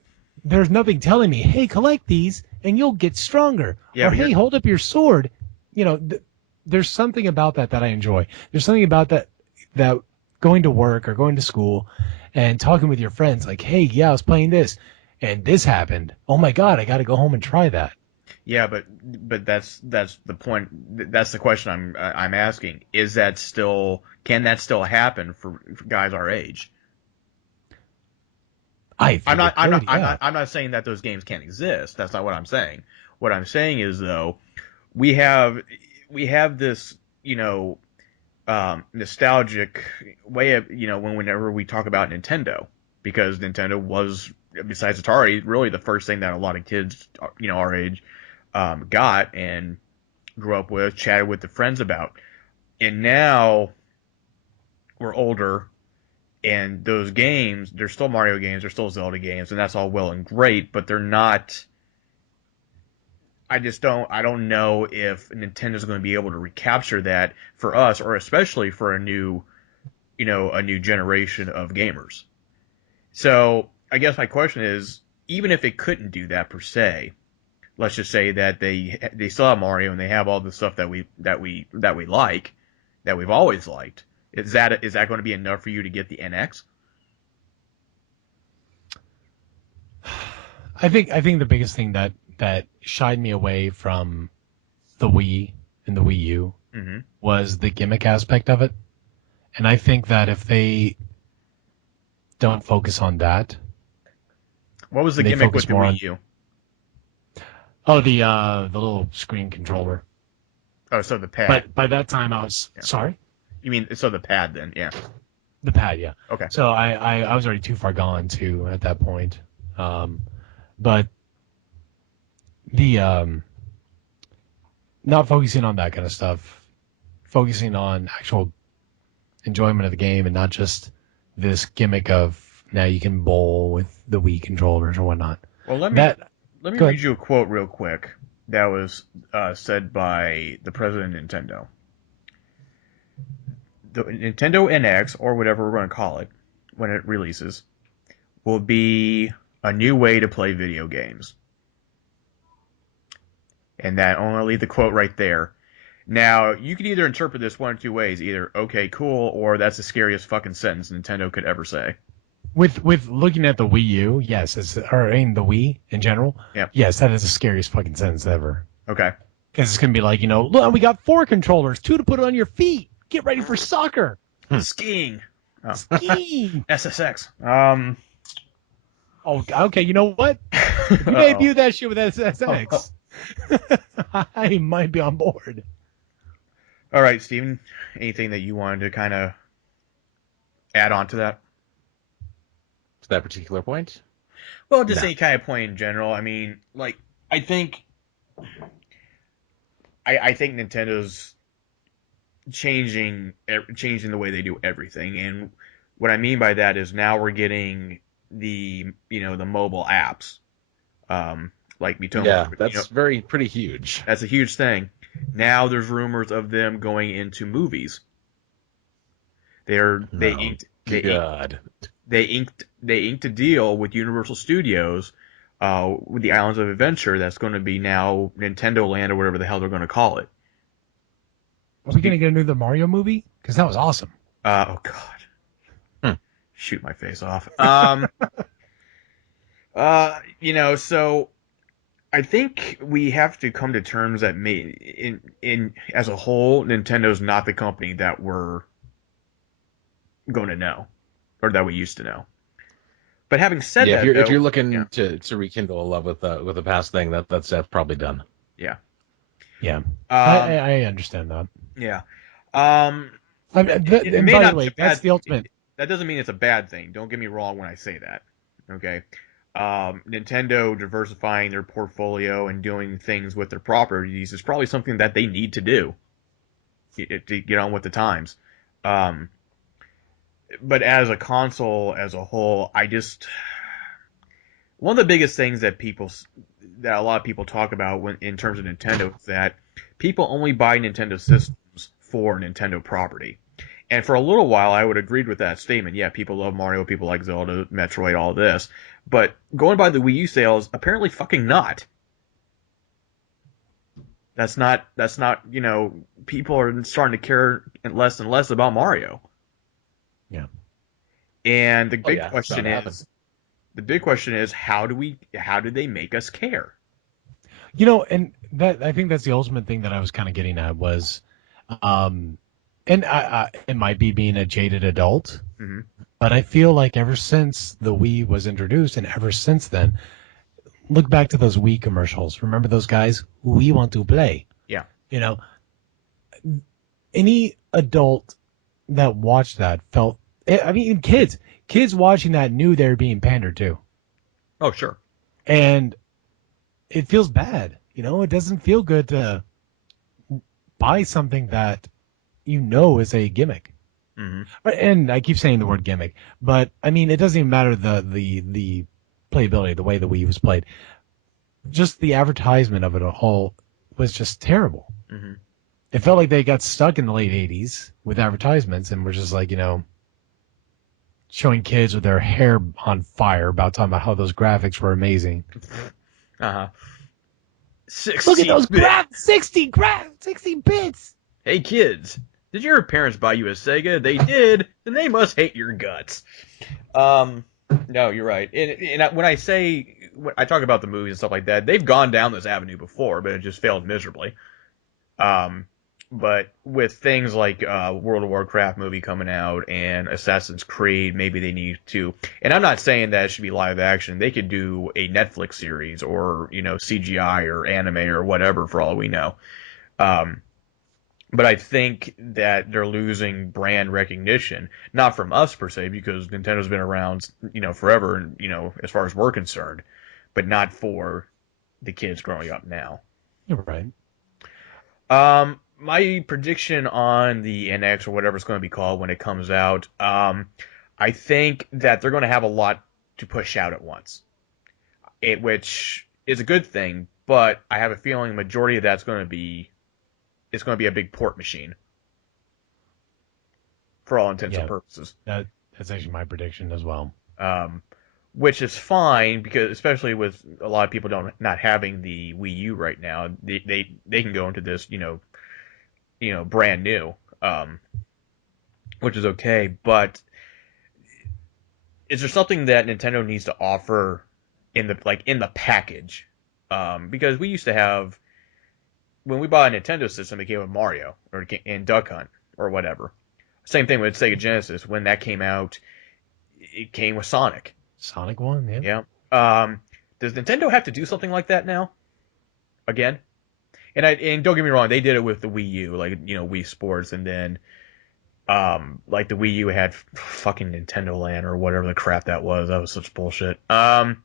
There's nothing telling me, hey, collect these and you'll get stronger. Yeah, or hey, hold up your sword. There's something about that I enjoy. There's something about that going to work or going to school and talking with your friends like, hey, yeah, I was playing this and this happened. Oh my God, I got to go home and try that. Yeah, but that's the point. That's the question I'm asking. Can that still happen for guys our age? I'm not saying that those games can't exist. That's not what I'm saying. What I'm saying is though, we have this, nostalgic way of, whenever we talk about Nintendo, because Nintendo was, besides Atari, really the first thing that a lot of kids, our age, got and grew up with, chatted with the friends about. And now we're older, and those games, they're still Mario games, they're still Zelda games, and that's all well and great, but they're not. I don't know if Nintendo's going to be able to recapture that for us, or especially for a new generation of gamers. So I guess my question is, even if they couldn't do that per se, let's just say that they still have Mario and they have all the stuff that we like, that we've always liked. Is that going to be enough for you to get the NX? I think the biggest thing that shied me away from the Wii and the Wii U was the gimmick aspect of it. And I think that if they don't focus on that. What was the gimmick with the Wii U? Oh, the little screen controller. Oh, so the pad. But by that time I was sorry? You mean so the pad then, yeah. The pad, yeah. Okay. So I was already too far gone too at that point. But the not focusing on that kind of stuff, focusing on actual enjoyment of the game and not just this gimmick of now you can bowl with the Wii controllers or whatnot. Well, let me read you a quote real quick that was said by the president of Nintendo. The Nintendo NX, or whatever we're going to call it when it releases, will be a new way to play video games. And that, I'm going to leave the quote right there. Now, you can either interpret this one of two ways. Either, okay, cool, or that's the scariest fucking sentence Nintendo could ever say. With looking at the Wii U, yes, the Wii in general, yes, that is the scariest fucking sentence ever. Okay. Because it's going to be like, look, we got 4 controllers, 2 to put on your feet. Get ready for soccer. Skiing. Oh. Skiing. SSX. Oh, okay, you know what? You debut that shit with SSX. I might be on board. All right, Steven, anything that you wanted to kind of add on to that? To that particular point? Well, just any kind of point in general. I mean, like, I think Nintendo's changing the way they do everything, and what I mean by that is now we're getting the mobile apps, like Mitomo. Yeah, that's pretty huge. That's a huge thing. Now there's rumors of them going into movies. They inked God. They inked a deal with Universal Studios, with the Islands of Adventure that's going to be now Nintendo Land or whatever the hell they're going to call it. Are we going to get another Mario movie? Because that was awesome. Oh God. Shoot my face off. So I think we have to come to terms that in as a whole, Nintendo's not the company that we're going to know, or that we used to know. But having said Yeah, that, if though, you're looking yeah, to rekindle a love with the past thing, that's probably done. yeah, Yeah, um, I understand that. yeah. It And may by not the be way, a that's bad. the ultimate. That doesn't mean it's a bad thing. Don't get me wrong when I say that. Okay. Nintendo diversifying their portfolio and doing things with their properties is probably something that they need to do to get on with the times. Um, but as a console as a whole, one of the biggest things that that a lot of people talk about in terms of Nintendo is that people only buy Nintendo systems for Nintendo property. And for a little while, I would agree with that statement. Yeah, people love Mario, people like Zelda, Metroid, all this. But going by the Wii U sales, apparently fucking not. That's not, people are starting to care less and less about Mario. Yeah. And Oh yeah, it's bound to happen. the big question is, how do they make us care? And that I think that's the ultimate thing that I was kind of getting at was, and it might be being a jaded adult, Mm-hmm. but I feel like ever since the Wii was introduced, and ever since then, look back to those Wii commercials. Remember those guys? We want to play. Yeah. Any adult that watched that felt. I mean, kids watching that knew they were being pandered to, Oh, sure. and it feels bad. It doesn't feel good to buy something that is a gimmick. Mm-hmm. And I keep saying the word gimmick, but I mean it doesn't even matter the playability, the way the Wii was played. Just the advertisement of it all was just terrible. Mm-hmm. It felt like they got stuck in the late '80s with advertisements and were just like showing kids with their hair on fire about talking about how those graphics were amazing. Uh-huh. Look at those 60 60 bits. Hey kids, did your parents buy you a Sega? They did, then they must hate your guts. No, you're right. And when I talk about the movies and stuff like that, they've gone down this avenue before, but it just failed miserably. But with things like World of Warcraft movie coming out and Assassin's Creed, maybe they need to. And I'm not saying that it should be live action. They could do a Netflix series or CGI or anime or whatever for all we know. But I think that they're losing brand recognition, not from us per se, because Nintendo's been around forever, and as far as we're concerned, but not for the kids growing up now. You're right. My prediction on the NX or whatever it's going to be called when it comes out, I think that they're going to have a lot to push out at once, which is a good thing. But I have a feeling the majority of that's going to be a big port machine for all intents and purposes. That's actually my prediction as well. Which is fine because, especially with a lot of people not having the Wii U right now, they can go into this brand new, which is okay. But is there something that Nintendo needs to offer in the package? Because we used to have, when we bought a Nintendo system, it came with Mario and Duck Hunt or whatever. Same thing with Sega Genesis. When that came out, it came with Sonic. Sonic 1, yeah. Yeah. Does Nintendo have to do something like that now? Again? And don't get me wrong, they did it with the Wii U, Wii Sports, and then the Wii U had fucking Nintendo Land or whatever the crap that was. That was such bullshit. Does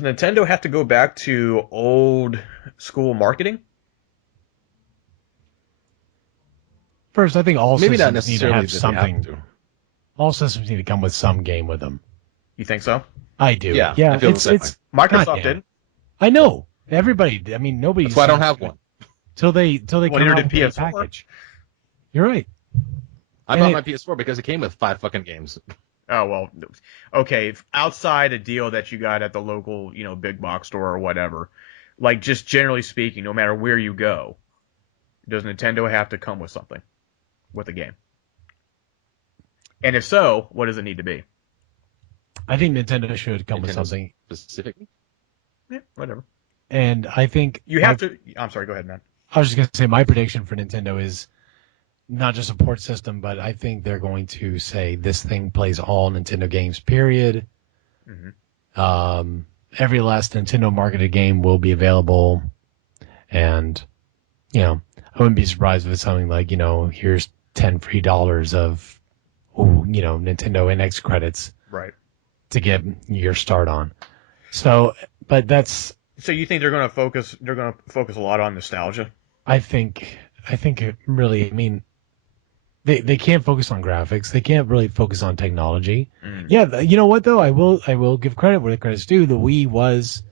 Nintendo have to go back to old school marketing? First, I think all Maybe not systems need to necessarily have that something. they have to. All systems need to come with some game with them. You think so? I do. Yeah, Yeah. I feel the same It's Microsoft didn't. I know. Everybody. I mean, nobody. That's why I don't have one. Till they Well, come neither out did with a PS4. package. You're right. I bought my PS4 because it came with 5 fucking games. Oh, well, okay. Outside a deal that you got at the local, big box store or whatever, like just generally speaking, no matter where you go, does Nintendo have to come with something, with a game? And if so, what does it need to be? I think Nintendo should come with Nintendo something. specifically. Yeah, whatever. And I think You have to. I'm sorry. Go ahead, man. I was just going to say my prediction for Nintendo is not just a port system, but I think they're going to say this thing plays all Nintendo games, period. Mm-hmm. Every last Nintendo marketed game will be available. And, I wouldn't be surprised if it's something like, here's $10 free of, Nintendo NX credits. Right. To get your start on. So, but that's... So you think they're going to focus a lot on nostalgia? I think it really, they can't focus on graphics. They can't really focus on technology. Mm. Yeah, you know what though? I will give credit where the credit's due. The Wii was,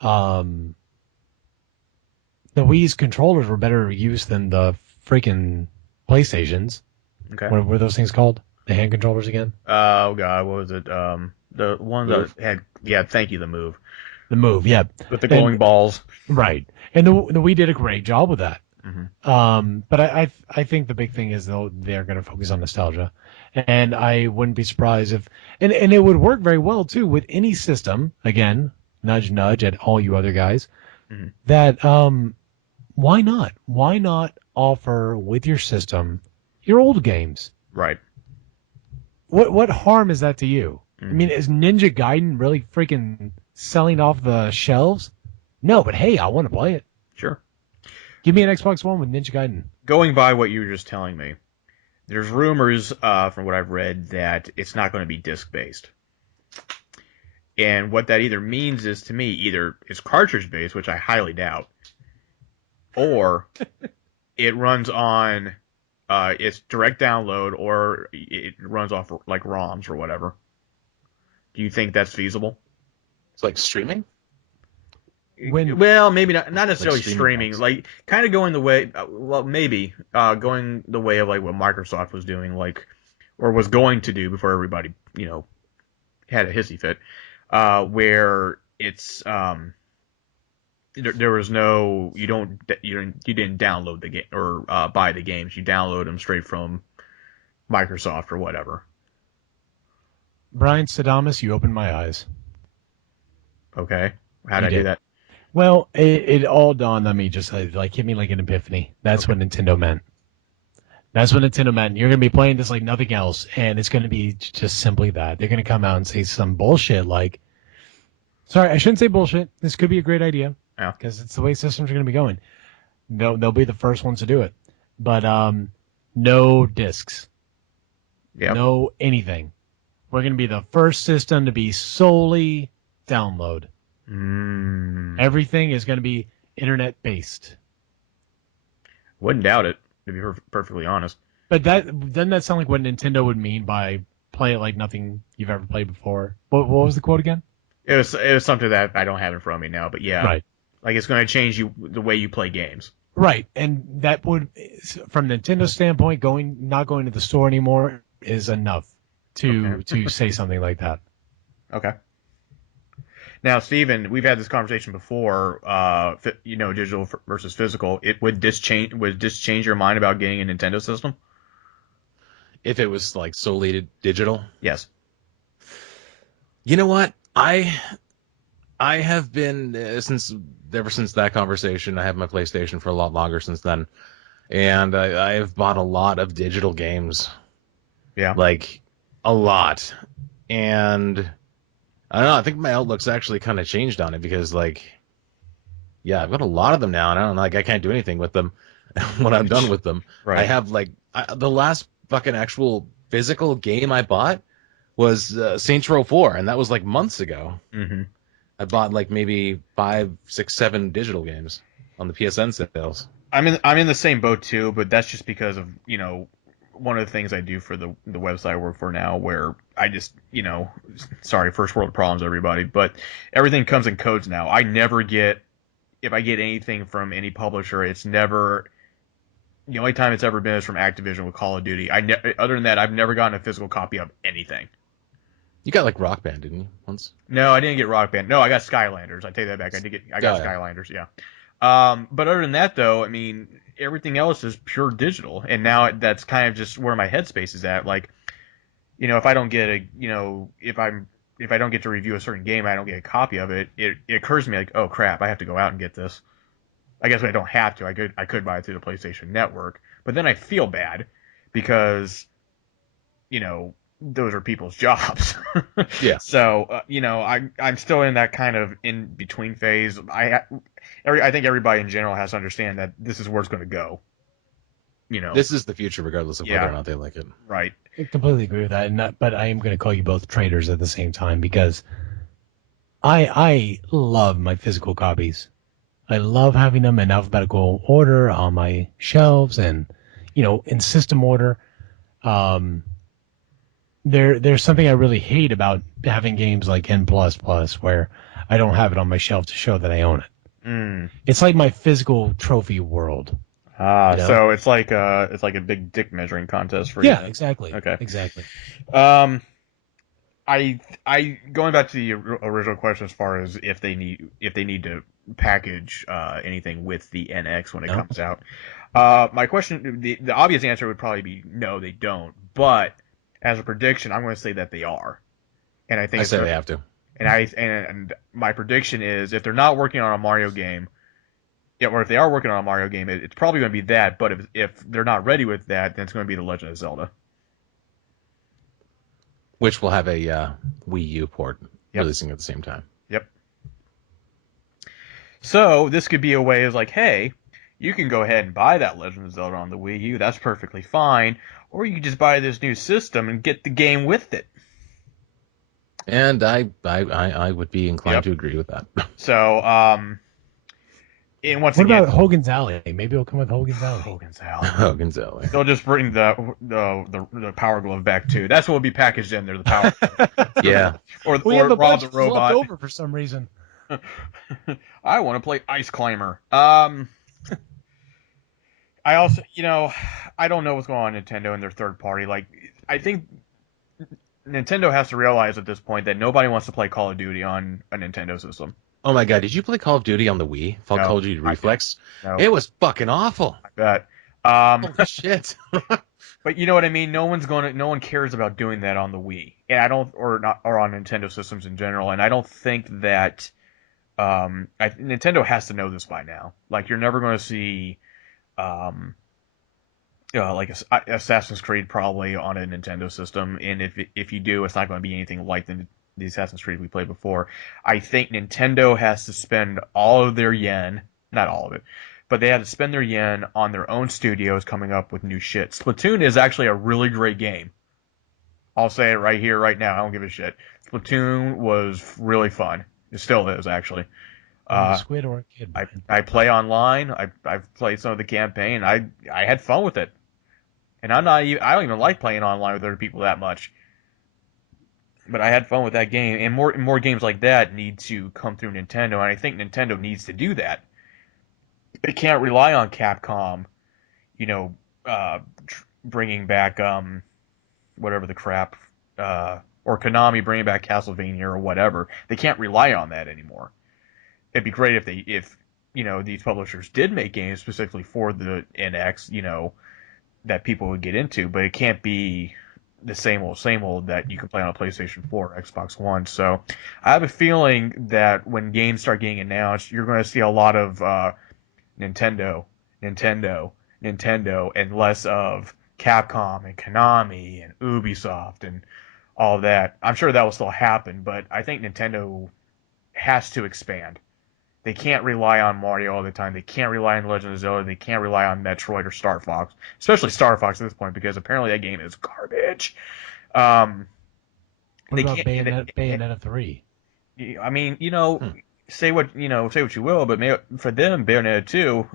the Wii's controllers were better used than the freaking PlayStations. Okay. What were those things called? The hand controllers again? Oh God, what was it? The one that had thank you, the Move. The Move, yeah. With the glowing balls. Right. And the Wii did a great job with that. Mm-hmm. But I think the big thing is they're going to focus on nostalgia, and I wouldn't be surprised if and it would work very well too with any system. Again, nudge nudge at all you other guys. Mm-hmm. That why not? Why not offer with your system your old games? Right. What harm is that to you? Mm-hmm. I mean, is Ninja Gaiden really freaking selling off the shelves? No, but hey, I want to play it. Sure. Give me an Xbox One with Ninja Gaiden. Going by what you were just telling me, there's rumors from what I've read that it's not going to be disc-based. And what that either means is, to me, either it's cartridge-based, which I highly doubt, or it runs on it's direct download, or it runs off like ROMs or whatever. Do you think that's feasible? It's like streaming? Well, maybe not necessarily Like streaming. Like kind of going the way, maybe going the way of like what Microsoft was doing, like or was going to do before everybody, had a hissy fit, where it's there was no you didn't download the game or buy the games. You download them straight from Microsoft or whatever. Brian Sadamas, you opened my eyes. Okay, how You did I do did. that? Well, it all dawned on me, just like hit me like an epiphany. That's what Nintendo meant. That's what Nintendo meant. You're going to be playing this like nothing else, and it's going to be just simply that. They're going to come out and say some bullshit like, sorry, I shouldn't say bullshit. This could be a great idea. Yeah. Because it's the way systems are going to be going. They'll be the first ones to do it. But no discs. Yep. No anything. We're going to be the first system to be solely download. Everything is going to be internet-based. Wouldn't doubt it, to be perfectly honest. But doesn't that sound like what Nintendo would mean by play it like nothing you've ever played before? What was the quote again? It was something that I don't have in front of me now, but yeah. Right. Like it's going to change the way you play games. Right, and that would, from Nintendo's standpoint, not going to the store anymore is enough to say something like that. Okay. Now, Steven, we've had this conversation before. Digital versus physical. Would this change your mind about getting a Nintendo system? If it was like solely digital? Yes. You know what? I have been ever since that conversation. I have my PlayStation for a lot longer since then, and I have bought a lot of digital games. Yeah. Like a lot, and I don't know. I think my outlook's actually kind of changed on it because, like, yeah, I've got a lot of them now, and I don't know, like I can't do anything with them when I'm done with them. Right. I have the last fucking actual physical game I bought was Saints Row 4, and that was like months ago. Mm-hmm. I bought like maybe 5, 6, 7 digital games on the PSN sales. I'm in the same boat too, but that's just because of one of the things I do for the website I work for now, where I just sorry, first world problems, everybody, but everything comes in codes now. I never get, if I get anything from any publisher, it's never The only time it's ever been is from Activision with Call of Duty. Other than that, I've never gotten a physical copy of anything. You got like Rock Band, didn't you? Once. No, I didn't get Rock Band. No, I got Skylanders. I take that back. I got Skylanders. Yeah. But other than that, though, I mean, everything else is pure digital, and now that's kind of just where my headspace is at. Like, if I don't get if I don't get to review a certain game, I don't get a copy of it. It occurs to me like, oh crap, I have to go out and get this. I guess I don't have to. I could buy it through the PlayStation Network, but then I feel bad because, those are people's jobs. Yeah. So, I'm still in that kind of in between phase. I think everybody in general has to understand that this is where it's going to go. This is the future, regardless of whether or not they like it. Right. I completely agree with that, but I am going to call you both traitors at the same time because I love my physical copies. I love having them in alphabetical order on my shelves and, in system order. There's something I really hate about having games like N++ where I don't have it on my shelf to show that I own it. Mm. It's like my physical trophy world. So it's like a big dick measuring contest for you. Yeah, exactly. Okay. Exactly. I going back to the original question as far as if they need to package anything with the NX when it comes out. My question, the obvious answer would probably be no, they don't. But as a prediction, I'm going to say that they are, and I think they have to. And my prediction is if they're not working on a Mario game, or if they are working on a Mario game, it's probably going to be that. But if they're not ready with that, then it's going to be The Legend of Zelda, which will have a Wii U port releasing at the same time. Yep. So this could be a way of like, hey, you can go ahead and buy that Legend of Zelda on the Wii U. That's perfectly fine. Or you can just buy this new system and get the game with it. And I would be inclined to agree with that. So, and once what again, about Hogan's Alley? Maybe it'll come with Hogan's Alley. Hogan's Alley. They'll just bring the Power Glove back too. That's what will be packaged in there. The Power Glove. Yeah. Or Rob the Robot. Left over for some reason. I want to play Ice Climber. I also, I don't know what's going on in Nintendo and their third party. Like, I think Nintendo has to realize at this point that nobody wants to play Call of Duty on a Nintendo system. Oh my god, did you play Call of Duty on the Wii? No, Call of Duty Reflex? No. It was fucking awful. I bet. Holy shit. But you know what I mean? No one cares about doing that on the Wii. And I don't, or on Nintendo systems in general. And I don't think that, Nintendo has to know this by now. Like, you're never going to see, like Assassin's Creed probably on a Nintendo system, and if you do, it's not going to be anything like the Assassin's Creed we played before. I think Nintendo has to spend all of their yen, not all of it, but they have to spend their yen on their own studios coming up with new shit. Splatoon is actually a really great game. I'll say it right here, right now. I don't give a shit. Splatoon was really fun. It still is, actually. Squid or a kid. I play online. I've played some of the campaign. I had fun with it, and I don't even like playing online with other people that much. But I had fun with that game, and more games like that need to come through Nintendo, and I think Nintendo needs to do that. They can't rely on Capcom, bringing back whatever the crap, or Konami bringing back Castlevania or whatever. They can't rely on that anymore. It'd be great if these publishers did make games specifically for the NX, that people would get into, but it can't be the same old that you can play on a PlayStation 4 or Xbox One. So I have a feeling that when games start getting announced, you're going to see a lot of Nintendo, and less of Capcom and Konami and Ubisoft and all that. I'm sure that will still happen, but I think Nintendo has to expand. They can't rely on Mario all the time. They can't rely on Legend of Zelda. They can't rely on Metroid or Star Fox, especially Star Fox at this point, because apparently that game is garbage. What about Bayonetta 3? I mean, say what you will, but for them, Bayonetta 2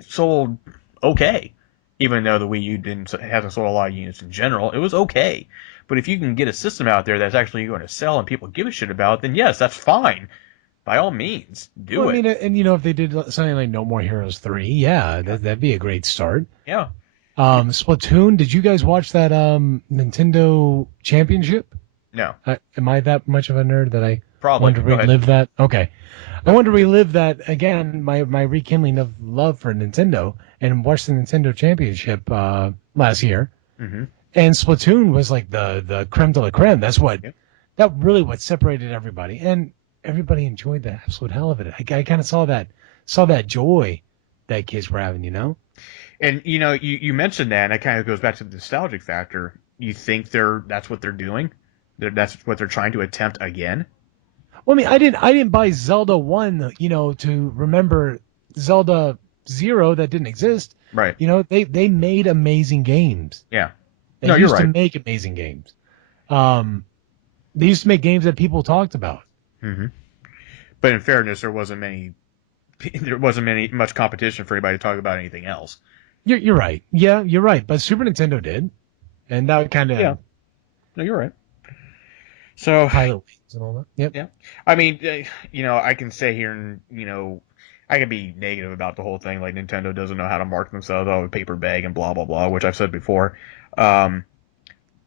sold okay, even though the Wii U hasn't sold a lot of units in general. It was okay, but if you can get a system out there that's actually going to sell and people give a shit about, then yes, that's fine. by all means, do Well, I it. mean, and if they did something like No More Heroes 3, yeah, that'd be a great start. Yeah. Splatoon, did you guys watch that Nintendo Championship? No. Am I that much of a nerd that I Probably. want to Go ahead. relive that? Okay. I want to relive that again, my rekindling of love for Nintendo, and watch the Nintendo Championship last year. Mm-hmm. And Splatoon was like the creme de la creme. Yep. That really what separated everybody. And everybody enjoyed the absolute hell of it. I kind of saw that joy that kids were having, And you mentioned that, and that kind of goes back to the nostalgic factor. You think that's what they're doing? That's what they're trying to attempt again? Well, I mean, I didn't buy Zelda 1, to remember Zelda 0 that didn't exist. Right. They made amazing games. Yeah. They No, you're used to right. make amazing games. They used to make games that people talked about. Mm-hmm. But in fairness, there wasn't much competition for anybody to talk about anything else. You're right. Yeah, you're right. But Super Nintendo did, and that kind of Yeah. No, you're right. So, pilot wings and all that. Yep. yeah. I mean, I can say here and, I can be negative about the whole thing, like Nintendo doesn't know how to market themselves out of a paper bag and blah, blah, blah, which I've said before. But,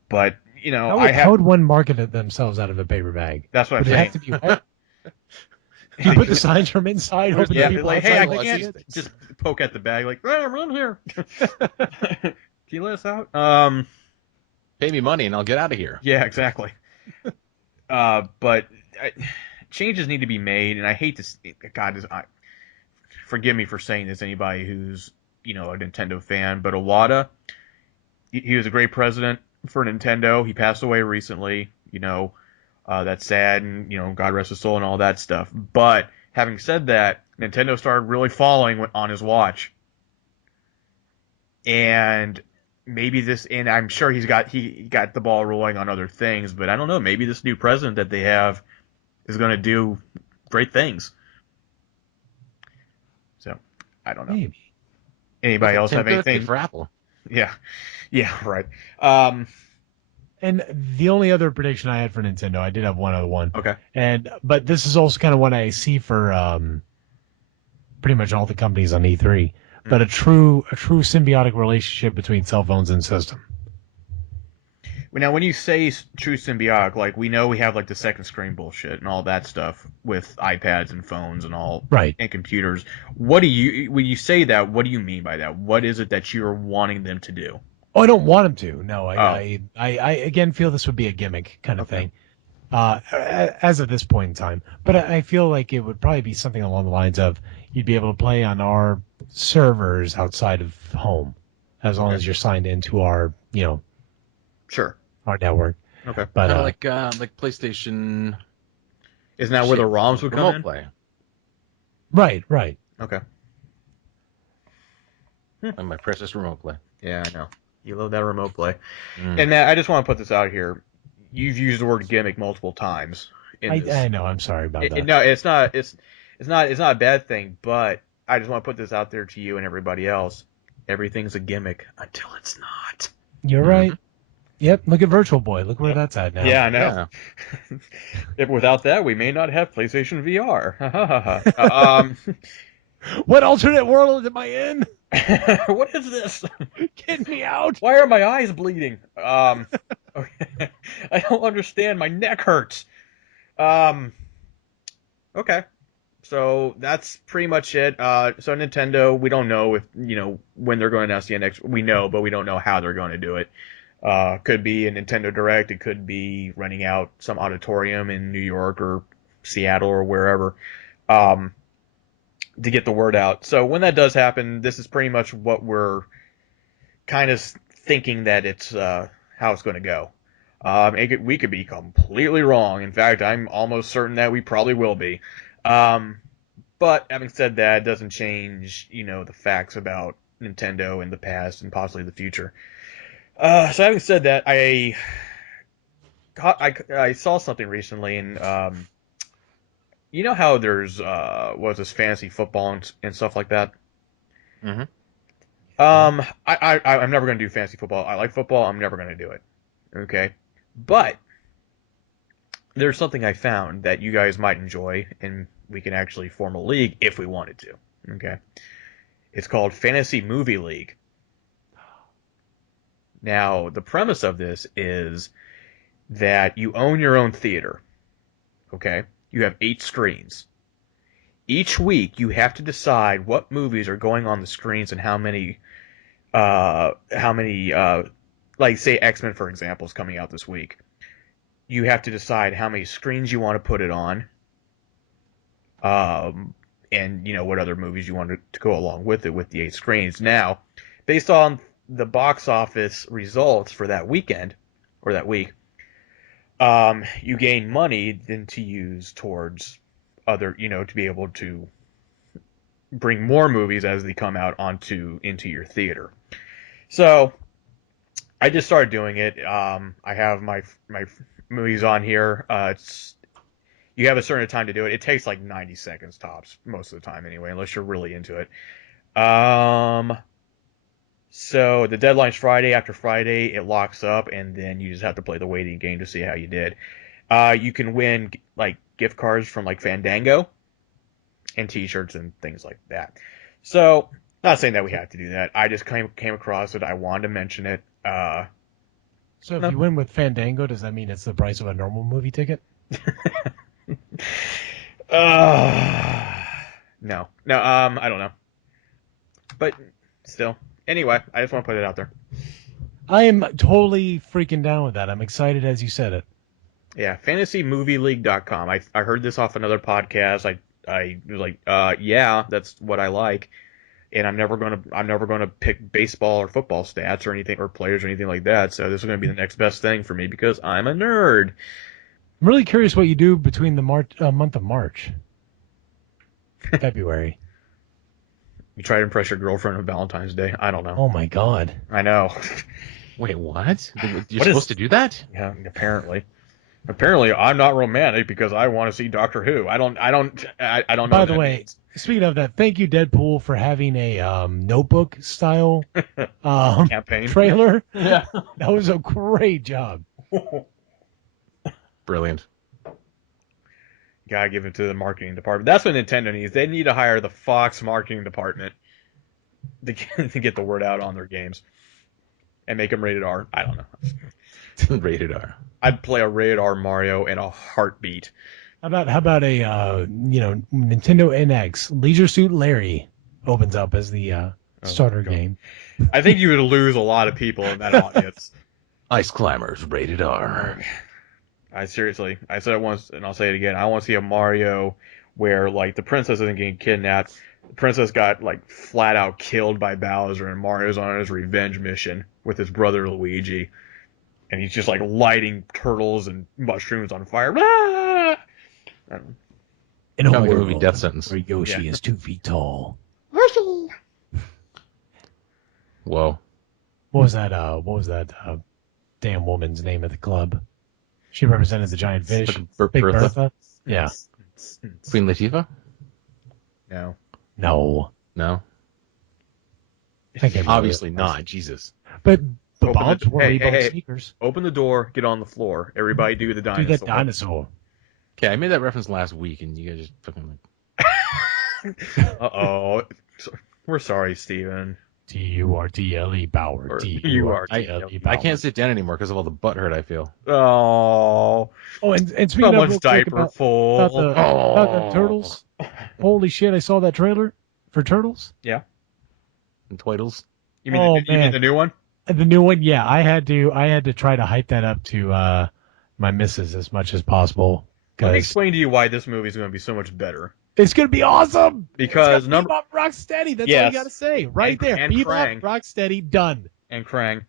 How would one market themselves out of a paper bag? That's what I'm Would it have saying. to be wet? You put the signs from inside, hoping Yeah, that people like, hey, I outside will see can't it. just poke at the bag, like, I'm in here. Can you let us out? Pay me money and I'll get out of here. Yeah, exactly. But changes need to be made, and I hate this. God, forgive me for saying this, anybody who's a Nintendo fan, but Iwata, he was a great president for Nintendo. He passed away recently. That's sad, and God rest his soul and all that stuff. But having said that, Nintendo started really falling on his watch, and maybe and I'm sure he got the ball rolling on other things, but I don't know. Maybe this new president that they have is going to do great things. So I don't know. Maybe. Anybody else Tim have Cook did anything? for Apple? Yeah, right. And the only other prediction I had for Nintendo, I did have one other one. Okay. But this is also kind of what I see for pretty much all the companies on E3. But a true symbiotic relationship between cell phones and system. Now, when you say true symbiotic, like we know we have like the second screen bullshit and all that stuff with iPads and phones and all, Right, and computers. When you say that, what do you mean by that? What is it that you're wanting them to do? Oh, I don't want them to. No, I again feel this would be a gimmick kind of thing, as of this point in time. But I feel like it would probably be something along the lines of you'd be able to play on our servers outside of home, as long as you're signed into our, Sure. our network. Okay. But Kind of like PlayStation. Isn't that where the ROMs would come remote in? play. right. Okay. And my precious remote play. Yeah, I know. You love that remote play. Mm. And Matt, I just want to put this out here. You've used the word gimmick multiple times. I know. I'm sorry about that. No, it's not. It's not a bad thing. But I just want to put this out there to you and everybody else. Everything's a gimmick until it's not. You're right. Yep. Look at Virtual Boy. Look where that's at now. Yeah, I know. If without that, we may not have PlayStation VR. What alternate world am I in? What is this? Get me out. Why are my eyes bleeding? Okay. I don't understand. My neck hurts. Okay. So that's pretty much it. So Nintendo, we don't know if when they're going to announce the NX. We know, but we don't know how they're going to do it. Could be a Nintendo Direct. It could be renting out some auditorium in New York or Seattle or wherever. To get the word out. So when that does happen, this is pretty much what we're kind of thinking that it's how it's going to go. We could be completely wrong. In fact, I'm almost certain that we probably will be. But having said that, it doesn't change, the facts about Nintendo in the past and possibly the future. So having said that, I saw something recently, and you know how there's this fantasy football and stuff like that. Mm-hmm. I'm never going to do fantasy football. I like football. I'm never going to do it. Okay, but there's something I found that you guys might enjoy, and we can actually form a league if we wanted to. Okay. It's called Fantasy Movie League. Now, the premise of this is that you own your own theater. Okay? You have 8 screens. Each week, you have to decide what movies are going on the screens and how many, like, say, X-Men, for example, is coming out this week. You have to decide how many screens you want to put it on, and, what other movies you want to go along with it with the 8 screens. Now, based on the box office results for that weekend, or that week, you gain money then to use towards other, to be able to bring more movies as they come out into your theater. So, I just started doing it. I have my movies on here. You have a certain time to do it. It takes like 90 seconds tops most of the time anyway, unless you're really into it. So the deadline's Friday. After Friday, it locks up, and then you just have to play the waiting game to see how you did. You can win like gift cards from like Fandango and T-shirts and things like that. So, not saying that we have to do that. I just came across it. I wanted to mention it. So if you win with Fandango, does that mean it's the price of a normal movie ticket? No, I don't know. But still, anyway, I just want to put it out there. I am totally freaking down with that. I'm excited as you said it. Yeah, fantasymovieleague.com. I heard this off another podcast. I was like, yeah, that's what I like. And I'm never gonna pick baseball or football stats or anything or players or anything like that. So this is gonna be the next best thing for me because I'm a nerd. I'm really curious what you do between the month of March, February. You try to impress your girlfriend on Valentine's Day. I don't know. Oh my God. I know. Wait, what? You're supposed to do that? Yeah, apparently. Apparently, I'm not romantic because I want to see Doctor Who. I don't know. By the way, speaking of that, thank you, Deadpool, for having a Notebook style campaign trailer. Yeah, that was a great job. Brilliant. Gotta give it to the marketing department. That's what Nintendo needs. They need to hire the Fox marketing department to get the word out on their games and make them rated R. I don't know. Rated R. I'd play a rated R Mario in a heartbeat. How about a Nintendo NX Leisure Suit Larry opens up as the starter game? I think you would lose a lot of people in that audience. Ice Climbers rated R. I said it once and I'll say it again. I want to see a Mario where like the princess isn't getting kidnapped. The princess got like flat out killed by Bowser and Mario's on his revenge mission with his brother Luigi. And he's just like lighting turtles and mushrooms on fire. Ah! In a Kind of like a world movie Death Sentence. where Yoshi is 2 feet tall. Whoa. What was that damn woman's name at the club? She represented the giant fish. Big Bertha. Yeah. Queen Latifah? No. No. No. Okay, Obviously not. Jesus. But the Open bombs were Reebok hey. sneakers. Open the door, get on the floor. Everybody do the dinosaur. Do that dinosaur. Okay, I made that reference last week, and you guys just fucking like... Uh-oh. We're sorry, Steven. T-U-R-T-L-E Bauer. T-U-R-T-L-E Bauer. I can't sit down anymore because of all the butt hurt I feel. Oh. Oh, and speaking Someone's of real quick diaper full. about the Turtles. Holy shit, I saw that trailer for Turtles. Yeah. And Twiddles. You mean the new one? The new one, yeah. I had to try to hype that up to my missus as much as possible. Let me explain to you why this movie is going to be so much better. It's going to be awesome! Because Bebop, Rocksteady, that's all you got to say. Right there. And Bebop, Krang. Rocksteady, done. And Krang.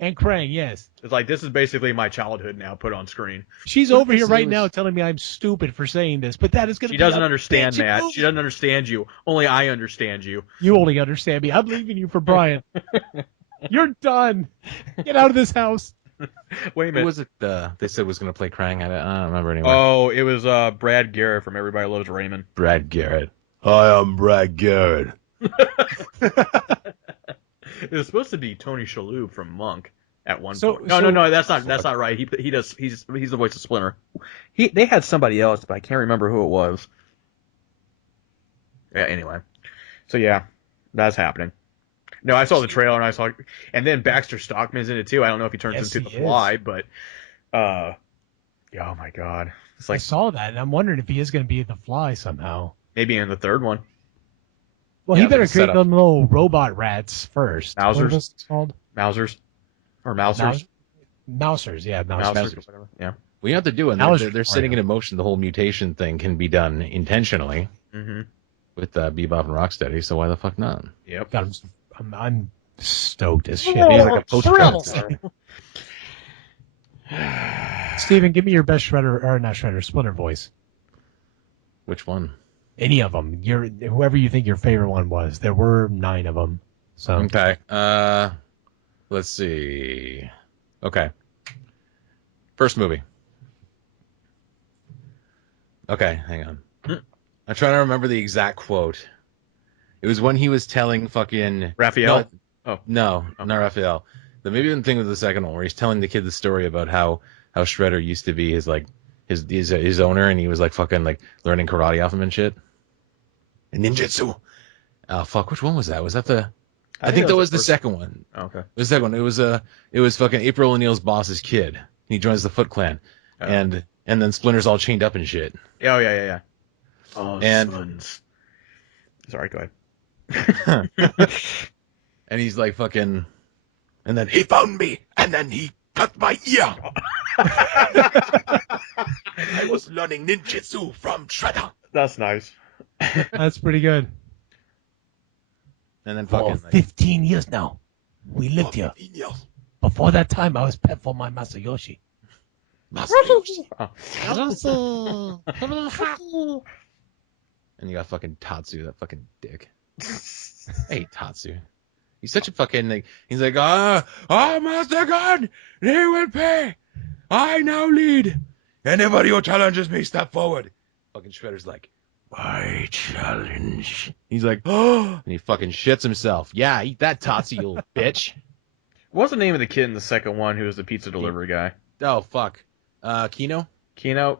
And Krang, yes. It's like, this is basically my childhood now put on screen. She's over here right now telling me I'm stupid for saying this, but that is going to be She doesn't understand, bitchin' Matt. movie. She doesn't understand you. Only I understand you. You only understand me. I'm leaving you for Brian. You're done. Get out of this house. Wait a minute. Who was it they said was going to play Krang? I don't remember anymore. Oh, it was Brad Garrett from Everybody Loves Raymond. Brad Garrett. Hi, I'm Brad Garrett. It was supposed to be Tony Shalhoub from Monk at one So- point. so- No, that's not right. He's the voice of Splinter. They had somebody else, but I can't remember who it was. Yeah. Anyway, so yeah, that's happening. No, I saw the trailer and and then Baxter Stockman's in it too. I don't know if he turns Yes, into he the Fly, is. but yeah, oh my god, it's I like saw that, and I'm wondering if he is going to be the Fly somehow. maybe in the third one. Well, Yeah, he it's like better a create setup. them little robot rats first. What are Mausers, those called? Mausers, or Mouse, Mousers, Mousers. Yeah, Mousers, Mousers. or whatever. Yeah. We have to do, and Mousers. they're setting it in motion. The whole mutation thing can be done intentionally Mm-hmm. with Bebop and Rocksteady. So why the fuck not? Yep. God, I'm stoked as shit. Maybe like a post-credits. Steven, give me your best Shredder, or not Shredder, Splinter voice. Which one? Any of them. Whoever you think your favorite one was. There were 9 of them. So Okay. Let's see. Okay. First movie. Okay, hang on. I'm trying to remember the exact quote. It was when he was telling fucking Raphael. No, not Raphael. Maybe the thing with the second one where he's telling the kid the story about how Shredder used to be his owner, and he was like fucking like learning karate off him and shit. And ninjutsu. Oh fuck, which one was that? Was that the? I think that was the second one. Oh, okay. It was the second one. It was fucking April O'Neil's boss's kid. He joins the Foot Clan, and then Splinter's all chained up and shit. Oh yeah. Oh, and sons. Sorry, go ahead. And he's like fucking, and then he found me, and then he cut my ear. I was learning ninjutsu from Shredder. That's nice. that's pretty good. And then For fucking 15 years now, we lived here. Before that time, I was pet for my Masayoshi. And you got fucking Tatsu, that fucking dick. I hate Tatsu. He's such a fucking like. He's like, Master God, they will pay. I now lead. Anybody who challenges me, step forward. Fucking Shredder's like, I challenge. He's like, and he fucking shits himself. Yeah, eat that Tatsu, you little bitch. What's the name of the kid in the second one who was the pizza delivery guy? Oh fuck, Kino.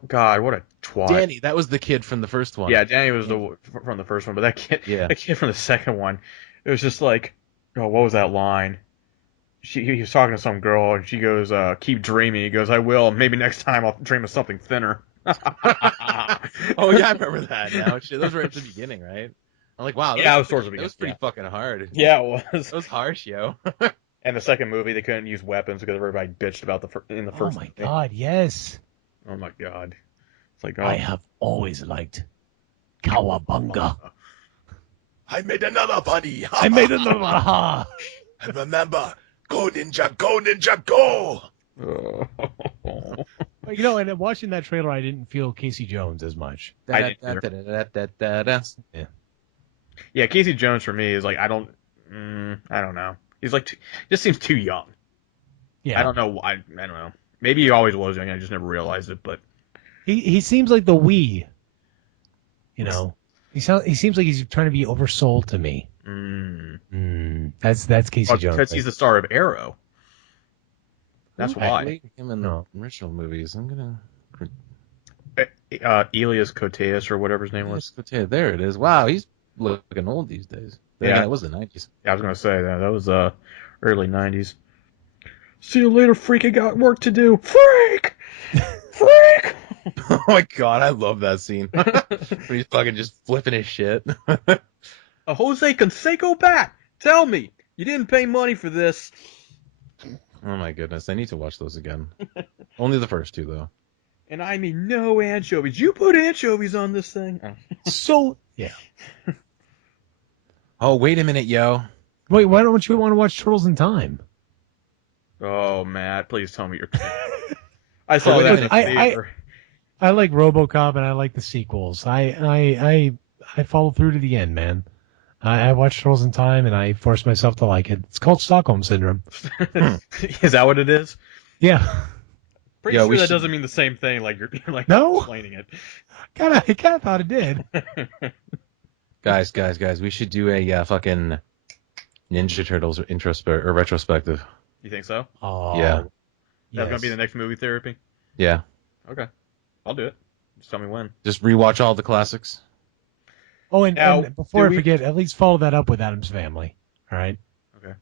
God, what a twat. Danny, that was the kid from the first one. Yeah, Danny was from the first one, but that kid from the second one, it was just like, oh, what was that line? He was talking to some girl, and she goes, keep dreaming. He goes, I will. Maybe next time I'll dream of something thinner. Oh yeah, I remember that now. Shit, those were at the beginning, right? I'm like, wow. Yeah, it was towards the beginning. That was pretty fucking hard. Yeah, it was. That was harsh, yo. And the second movie, they couldn't use weapons because everybody bitched about in the first Oh my movie. god, yes. Oh my god. It's like, oh. I have always liked Cowabunga. I made another bunny. I made another ha. And remember, go ninja, go! You know, and watching that trailer, I didn't feel Casey Jones as much. Yeah, Casey Jones for me is like, I don't know. He's like, just seems too young. Yeah, I don't know why. I don't know. Maybe he always was young. I just never realized it. But he seems like the Wii. You know, he seems like he's trying to be oversold to me. That's Casey Jones. Because he's the star of Arrow. That's why. Him in the original movies. I'm gonna. Elias Koteas or whatever his name was. There it is. Wow, he's looking old these days. Yeah, it was the 90s. Yeah, I was gonna say that. That was early 90s. See you later, freak. I got work to do. Freak! Freak! Oh my god, I love that scene. Where he's fucking just flipping his shit. A Jose Canseco bat! Tell me, you didn't pay money for this. Oh my goodness, I need to watch those again. Only the first two, though. And I mean no anchovies. You put anchovies on this thing? So, yeah. Oh, wait a minute, yo. Wait, why don't you want to watch Turtles in Time? Oh, Matt, please tell me you're kidding. I saw that in the theater. I like RoboCop and I like the sequels. I followed through to the end, man. I watched Turtles in Time and I forced myself to like it. It's called Stockholm Syndrome. Is that what it is? Yeah. Pretty sure that doesn't mean the same thing. Like you're like explaining it. I kind of thought it did. Guys, we should do a fucking Ninja Turtles retrospective. You think so? Oh, yeah. That's gonna be the next movie therapy. Yeah. Okay, I'll do it. Just tell me when. Just rewatch all the classics. Oh, and, Now, and before do I forget, at least follow that up with Adam's Family. All right. Okay.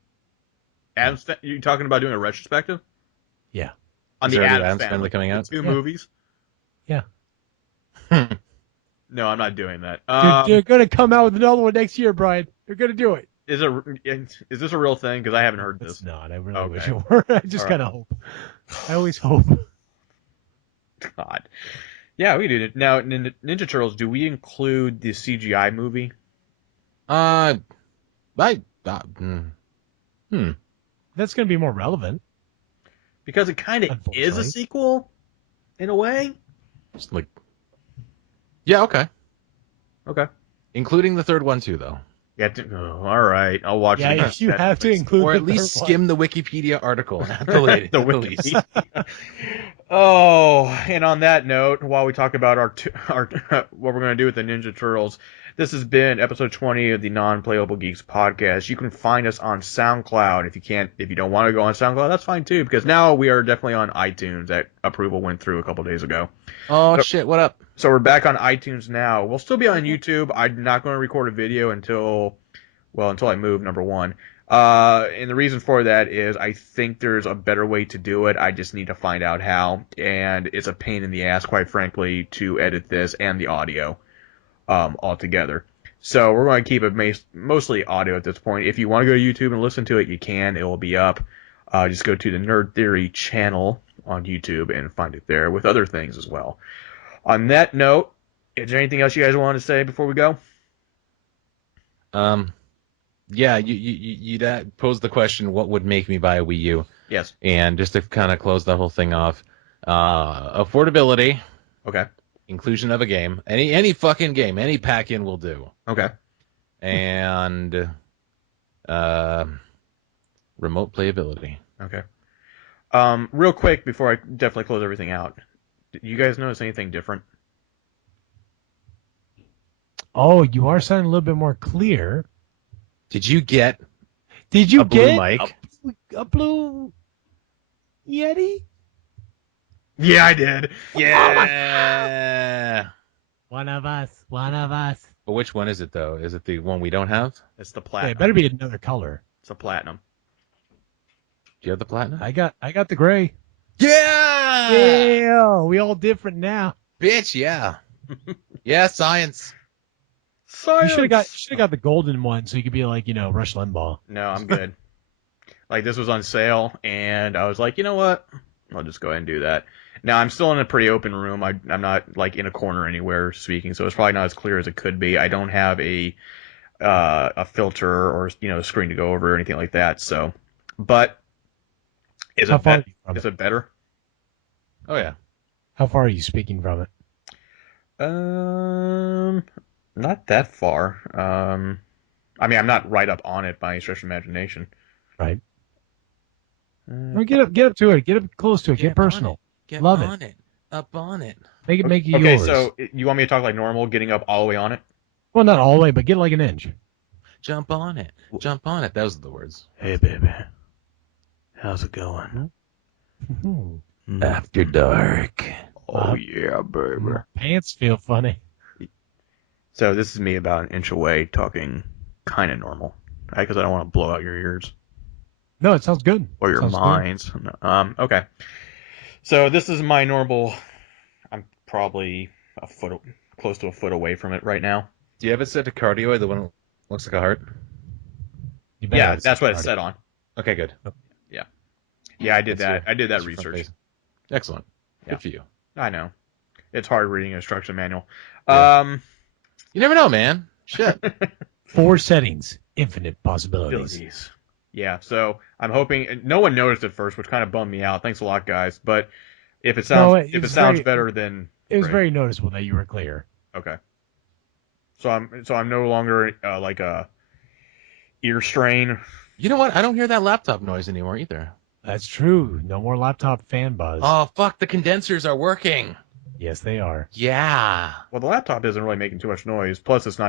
You talking about doing a retrospective? Yeah. On Is the there a new Addams Addams Family, Family coming out? The two Yeah. movies? Yeah. No, I'm not doing that. They're gonna come out with another one next year, Brian. They're gonna do it. Is this a real thing? Because I haven't heard It's this. not. I really Okay. wish it were. I just All kind of hope. I always hope. God. Yeah, we did it. Now, Ninja Turtles, do we include the CGI movie? I, mm, That's gonna be more relevant. Because it kind of is a Unfortunately. sequel, in a way. just like, yeah, okay. Okay. Including the third one too, though, Yeah. All right. I'll watch it. Yeah, you have to include or at the least third one. skim the Wikipedia article at the, at the least. Oh, and on that note, while we talk about our what we're going to do with the Ninja Turtles, this has been episode 20 of the Non-Playable Geeks podcast. You can find us on SoundCloud. If you don't want to go on SoundCloud, that's fine too, because now we are definitely on iTunes. That approval went through a couple days ago. Oh shit! What up? So we're back on iTunes now. We'll still be on YouTube. I'm not going to record a video until I move, number one. And the reason for that is I think there's a better way to do it. I just need to find out how. And it's a pain in the ass, quite frankly, to edit this and the audio all together. So we're going to keep it mostly audio at this point. If you want to go to YouTube and listen to it, you can. It will be up. Just go to the Nerd Theory channel on YouTube and find it there with other things as well. On that note, is there anything else you guys want to say before we go? Yeah, you'd pose the question, what would make me buy a Wii U? Yes. And just to kind of close the whole thing off, affordability, Okay. inclusion of a game, any fucking game, any pack-in will do, Okay. and remote playability. Okay. Real quick before I definitely close everything out, did you guys notice anything different? Oh, you are sounding a little bit more clear. Did you get Did you a blue get mic? a blue Yeti? Yeah, I did. Yeah. One of us. One of us. But which one is it though? Is it the one we don't have? It's the Yeah, platinum. it better be another color. It's a platinum. Do you have the platinum? I got the gray. Yeah. Yeah, we all different now. Bitch, yeah. Yeah, science. You should have got the golden one so you could be like, Rush Limbaugh. No, I'm good. Like, this was on sale, and I was like, you know what? I'll just go ahead and do that. Now, I'm still in a pretty open room. I'm not, like, in a corner anywhere speaking, so it's probably not as clear as it could be. I don't have a filter or, screen to go over or anything like that, so. But, is How far are you from is it? it better? Oh yeah. How far are you speaking from it? Not that far. I mean, I'm not right up on it by any stretch of imagination. Right. Or get up to it. Get up close to it. Get personal. Get Love on it. Up on it. Make it Okay, yours. so you want me to talk like normal, getting up all the way on it? Well, not all the way, but get like an inch. Jump on it. Jump on it. Those are the words. Hey, baby. How's it going? After dark. Oh, yeah, baby. My pants feel funny. So this is me about an inch away talking kind of normal. Because I don't want to blow out your ears. No, it sounds good. Or your Sounds good. minds. Okay. So this is my normal. I'm probably close to a foot away from it right now. Do you have it set to cardio, the one that looks like a heart? You better Yeah, have that's what started. it's set on. Okay, good. Yeah, I did That's that. I did that That's your front research. face. Excellent. Yeah. Good for you. I know. It's hard reading an instruction manual. Yeah. You never know, man. Shit. 4 settings, infinite possibilities. Yeah, so I'm hoping no one noticed at first, which kind of bummed me out. Thanks a lot, guys. But if it sounds very- better, then It was great. very noticeable that you were clear. Okay. So I'm no longer like a ear strain. You know what? I don't hear that laptop noise anymore either. That's true. No more laptop fan buzz. Oh, fuck. The condensers are working. Yes, they are. Yeah. Well, the laptop isn't really making too much noise. Plus, it's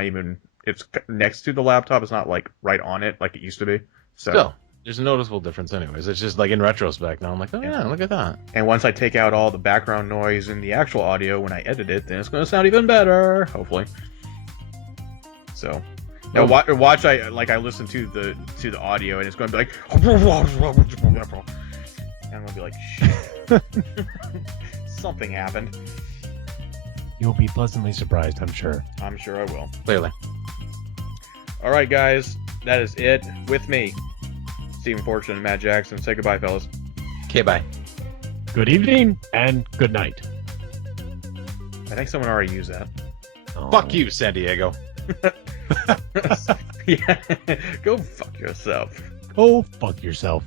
next to the laptop. It's not like right on it like it used to be. So. Still, there's a noticeable difference anyways. It's just like in retrospect now I'm like, oh yeah, look at that. And once I take out all the background noise in the actual audio when I edit it, then it's going to sound even better, hopefully. So now watch. I listen to the audio, and it's going to be like, and I'm gonna be like, shit, something happened. You'll be pleasantly surprised, I'm sure. I'm sure I will. Clearly. All right, guys, that is it with me, Stephen Fortune and Matt Jackson. Say goodbye, fellas. Okay, bye. Good evening and good night. I think someone already used that. Oh. Fuck you, San Diego. Yeah, go fuck yourself. Go fuck yourself.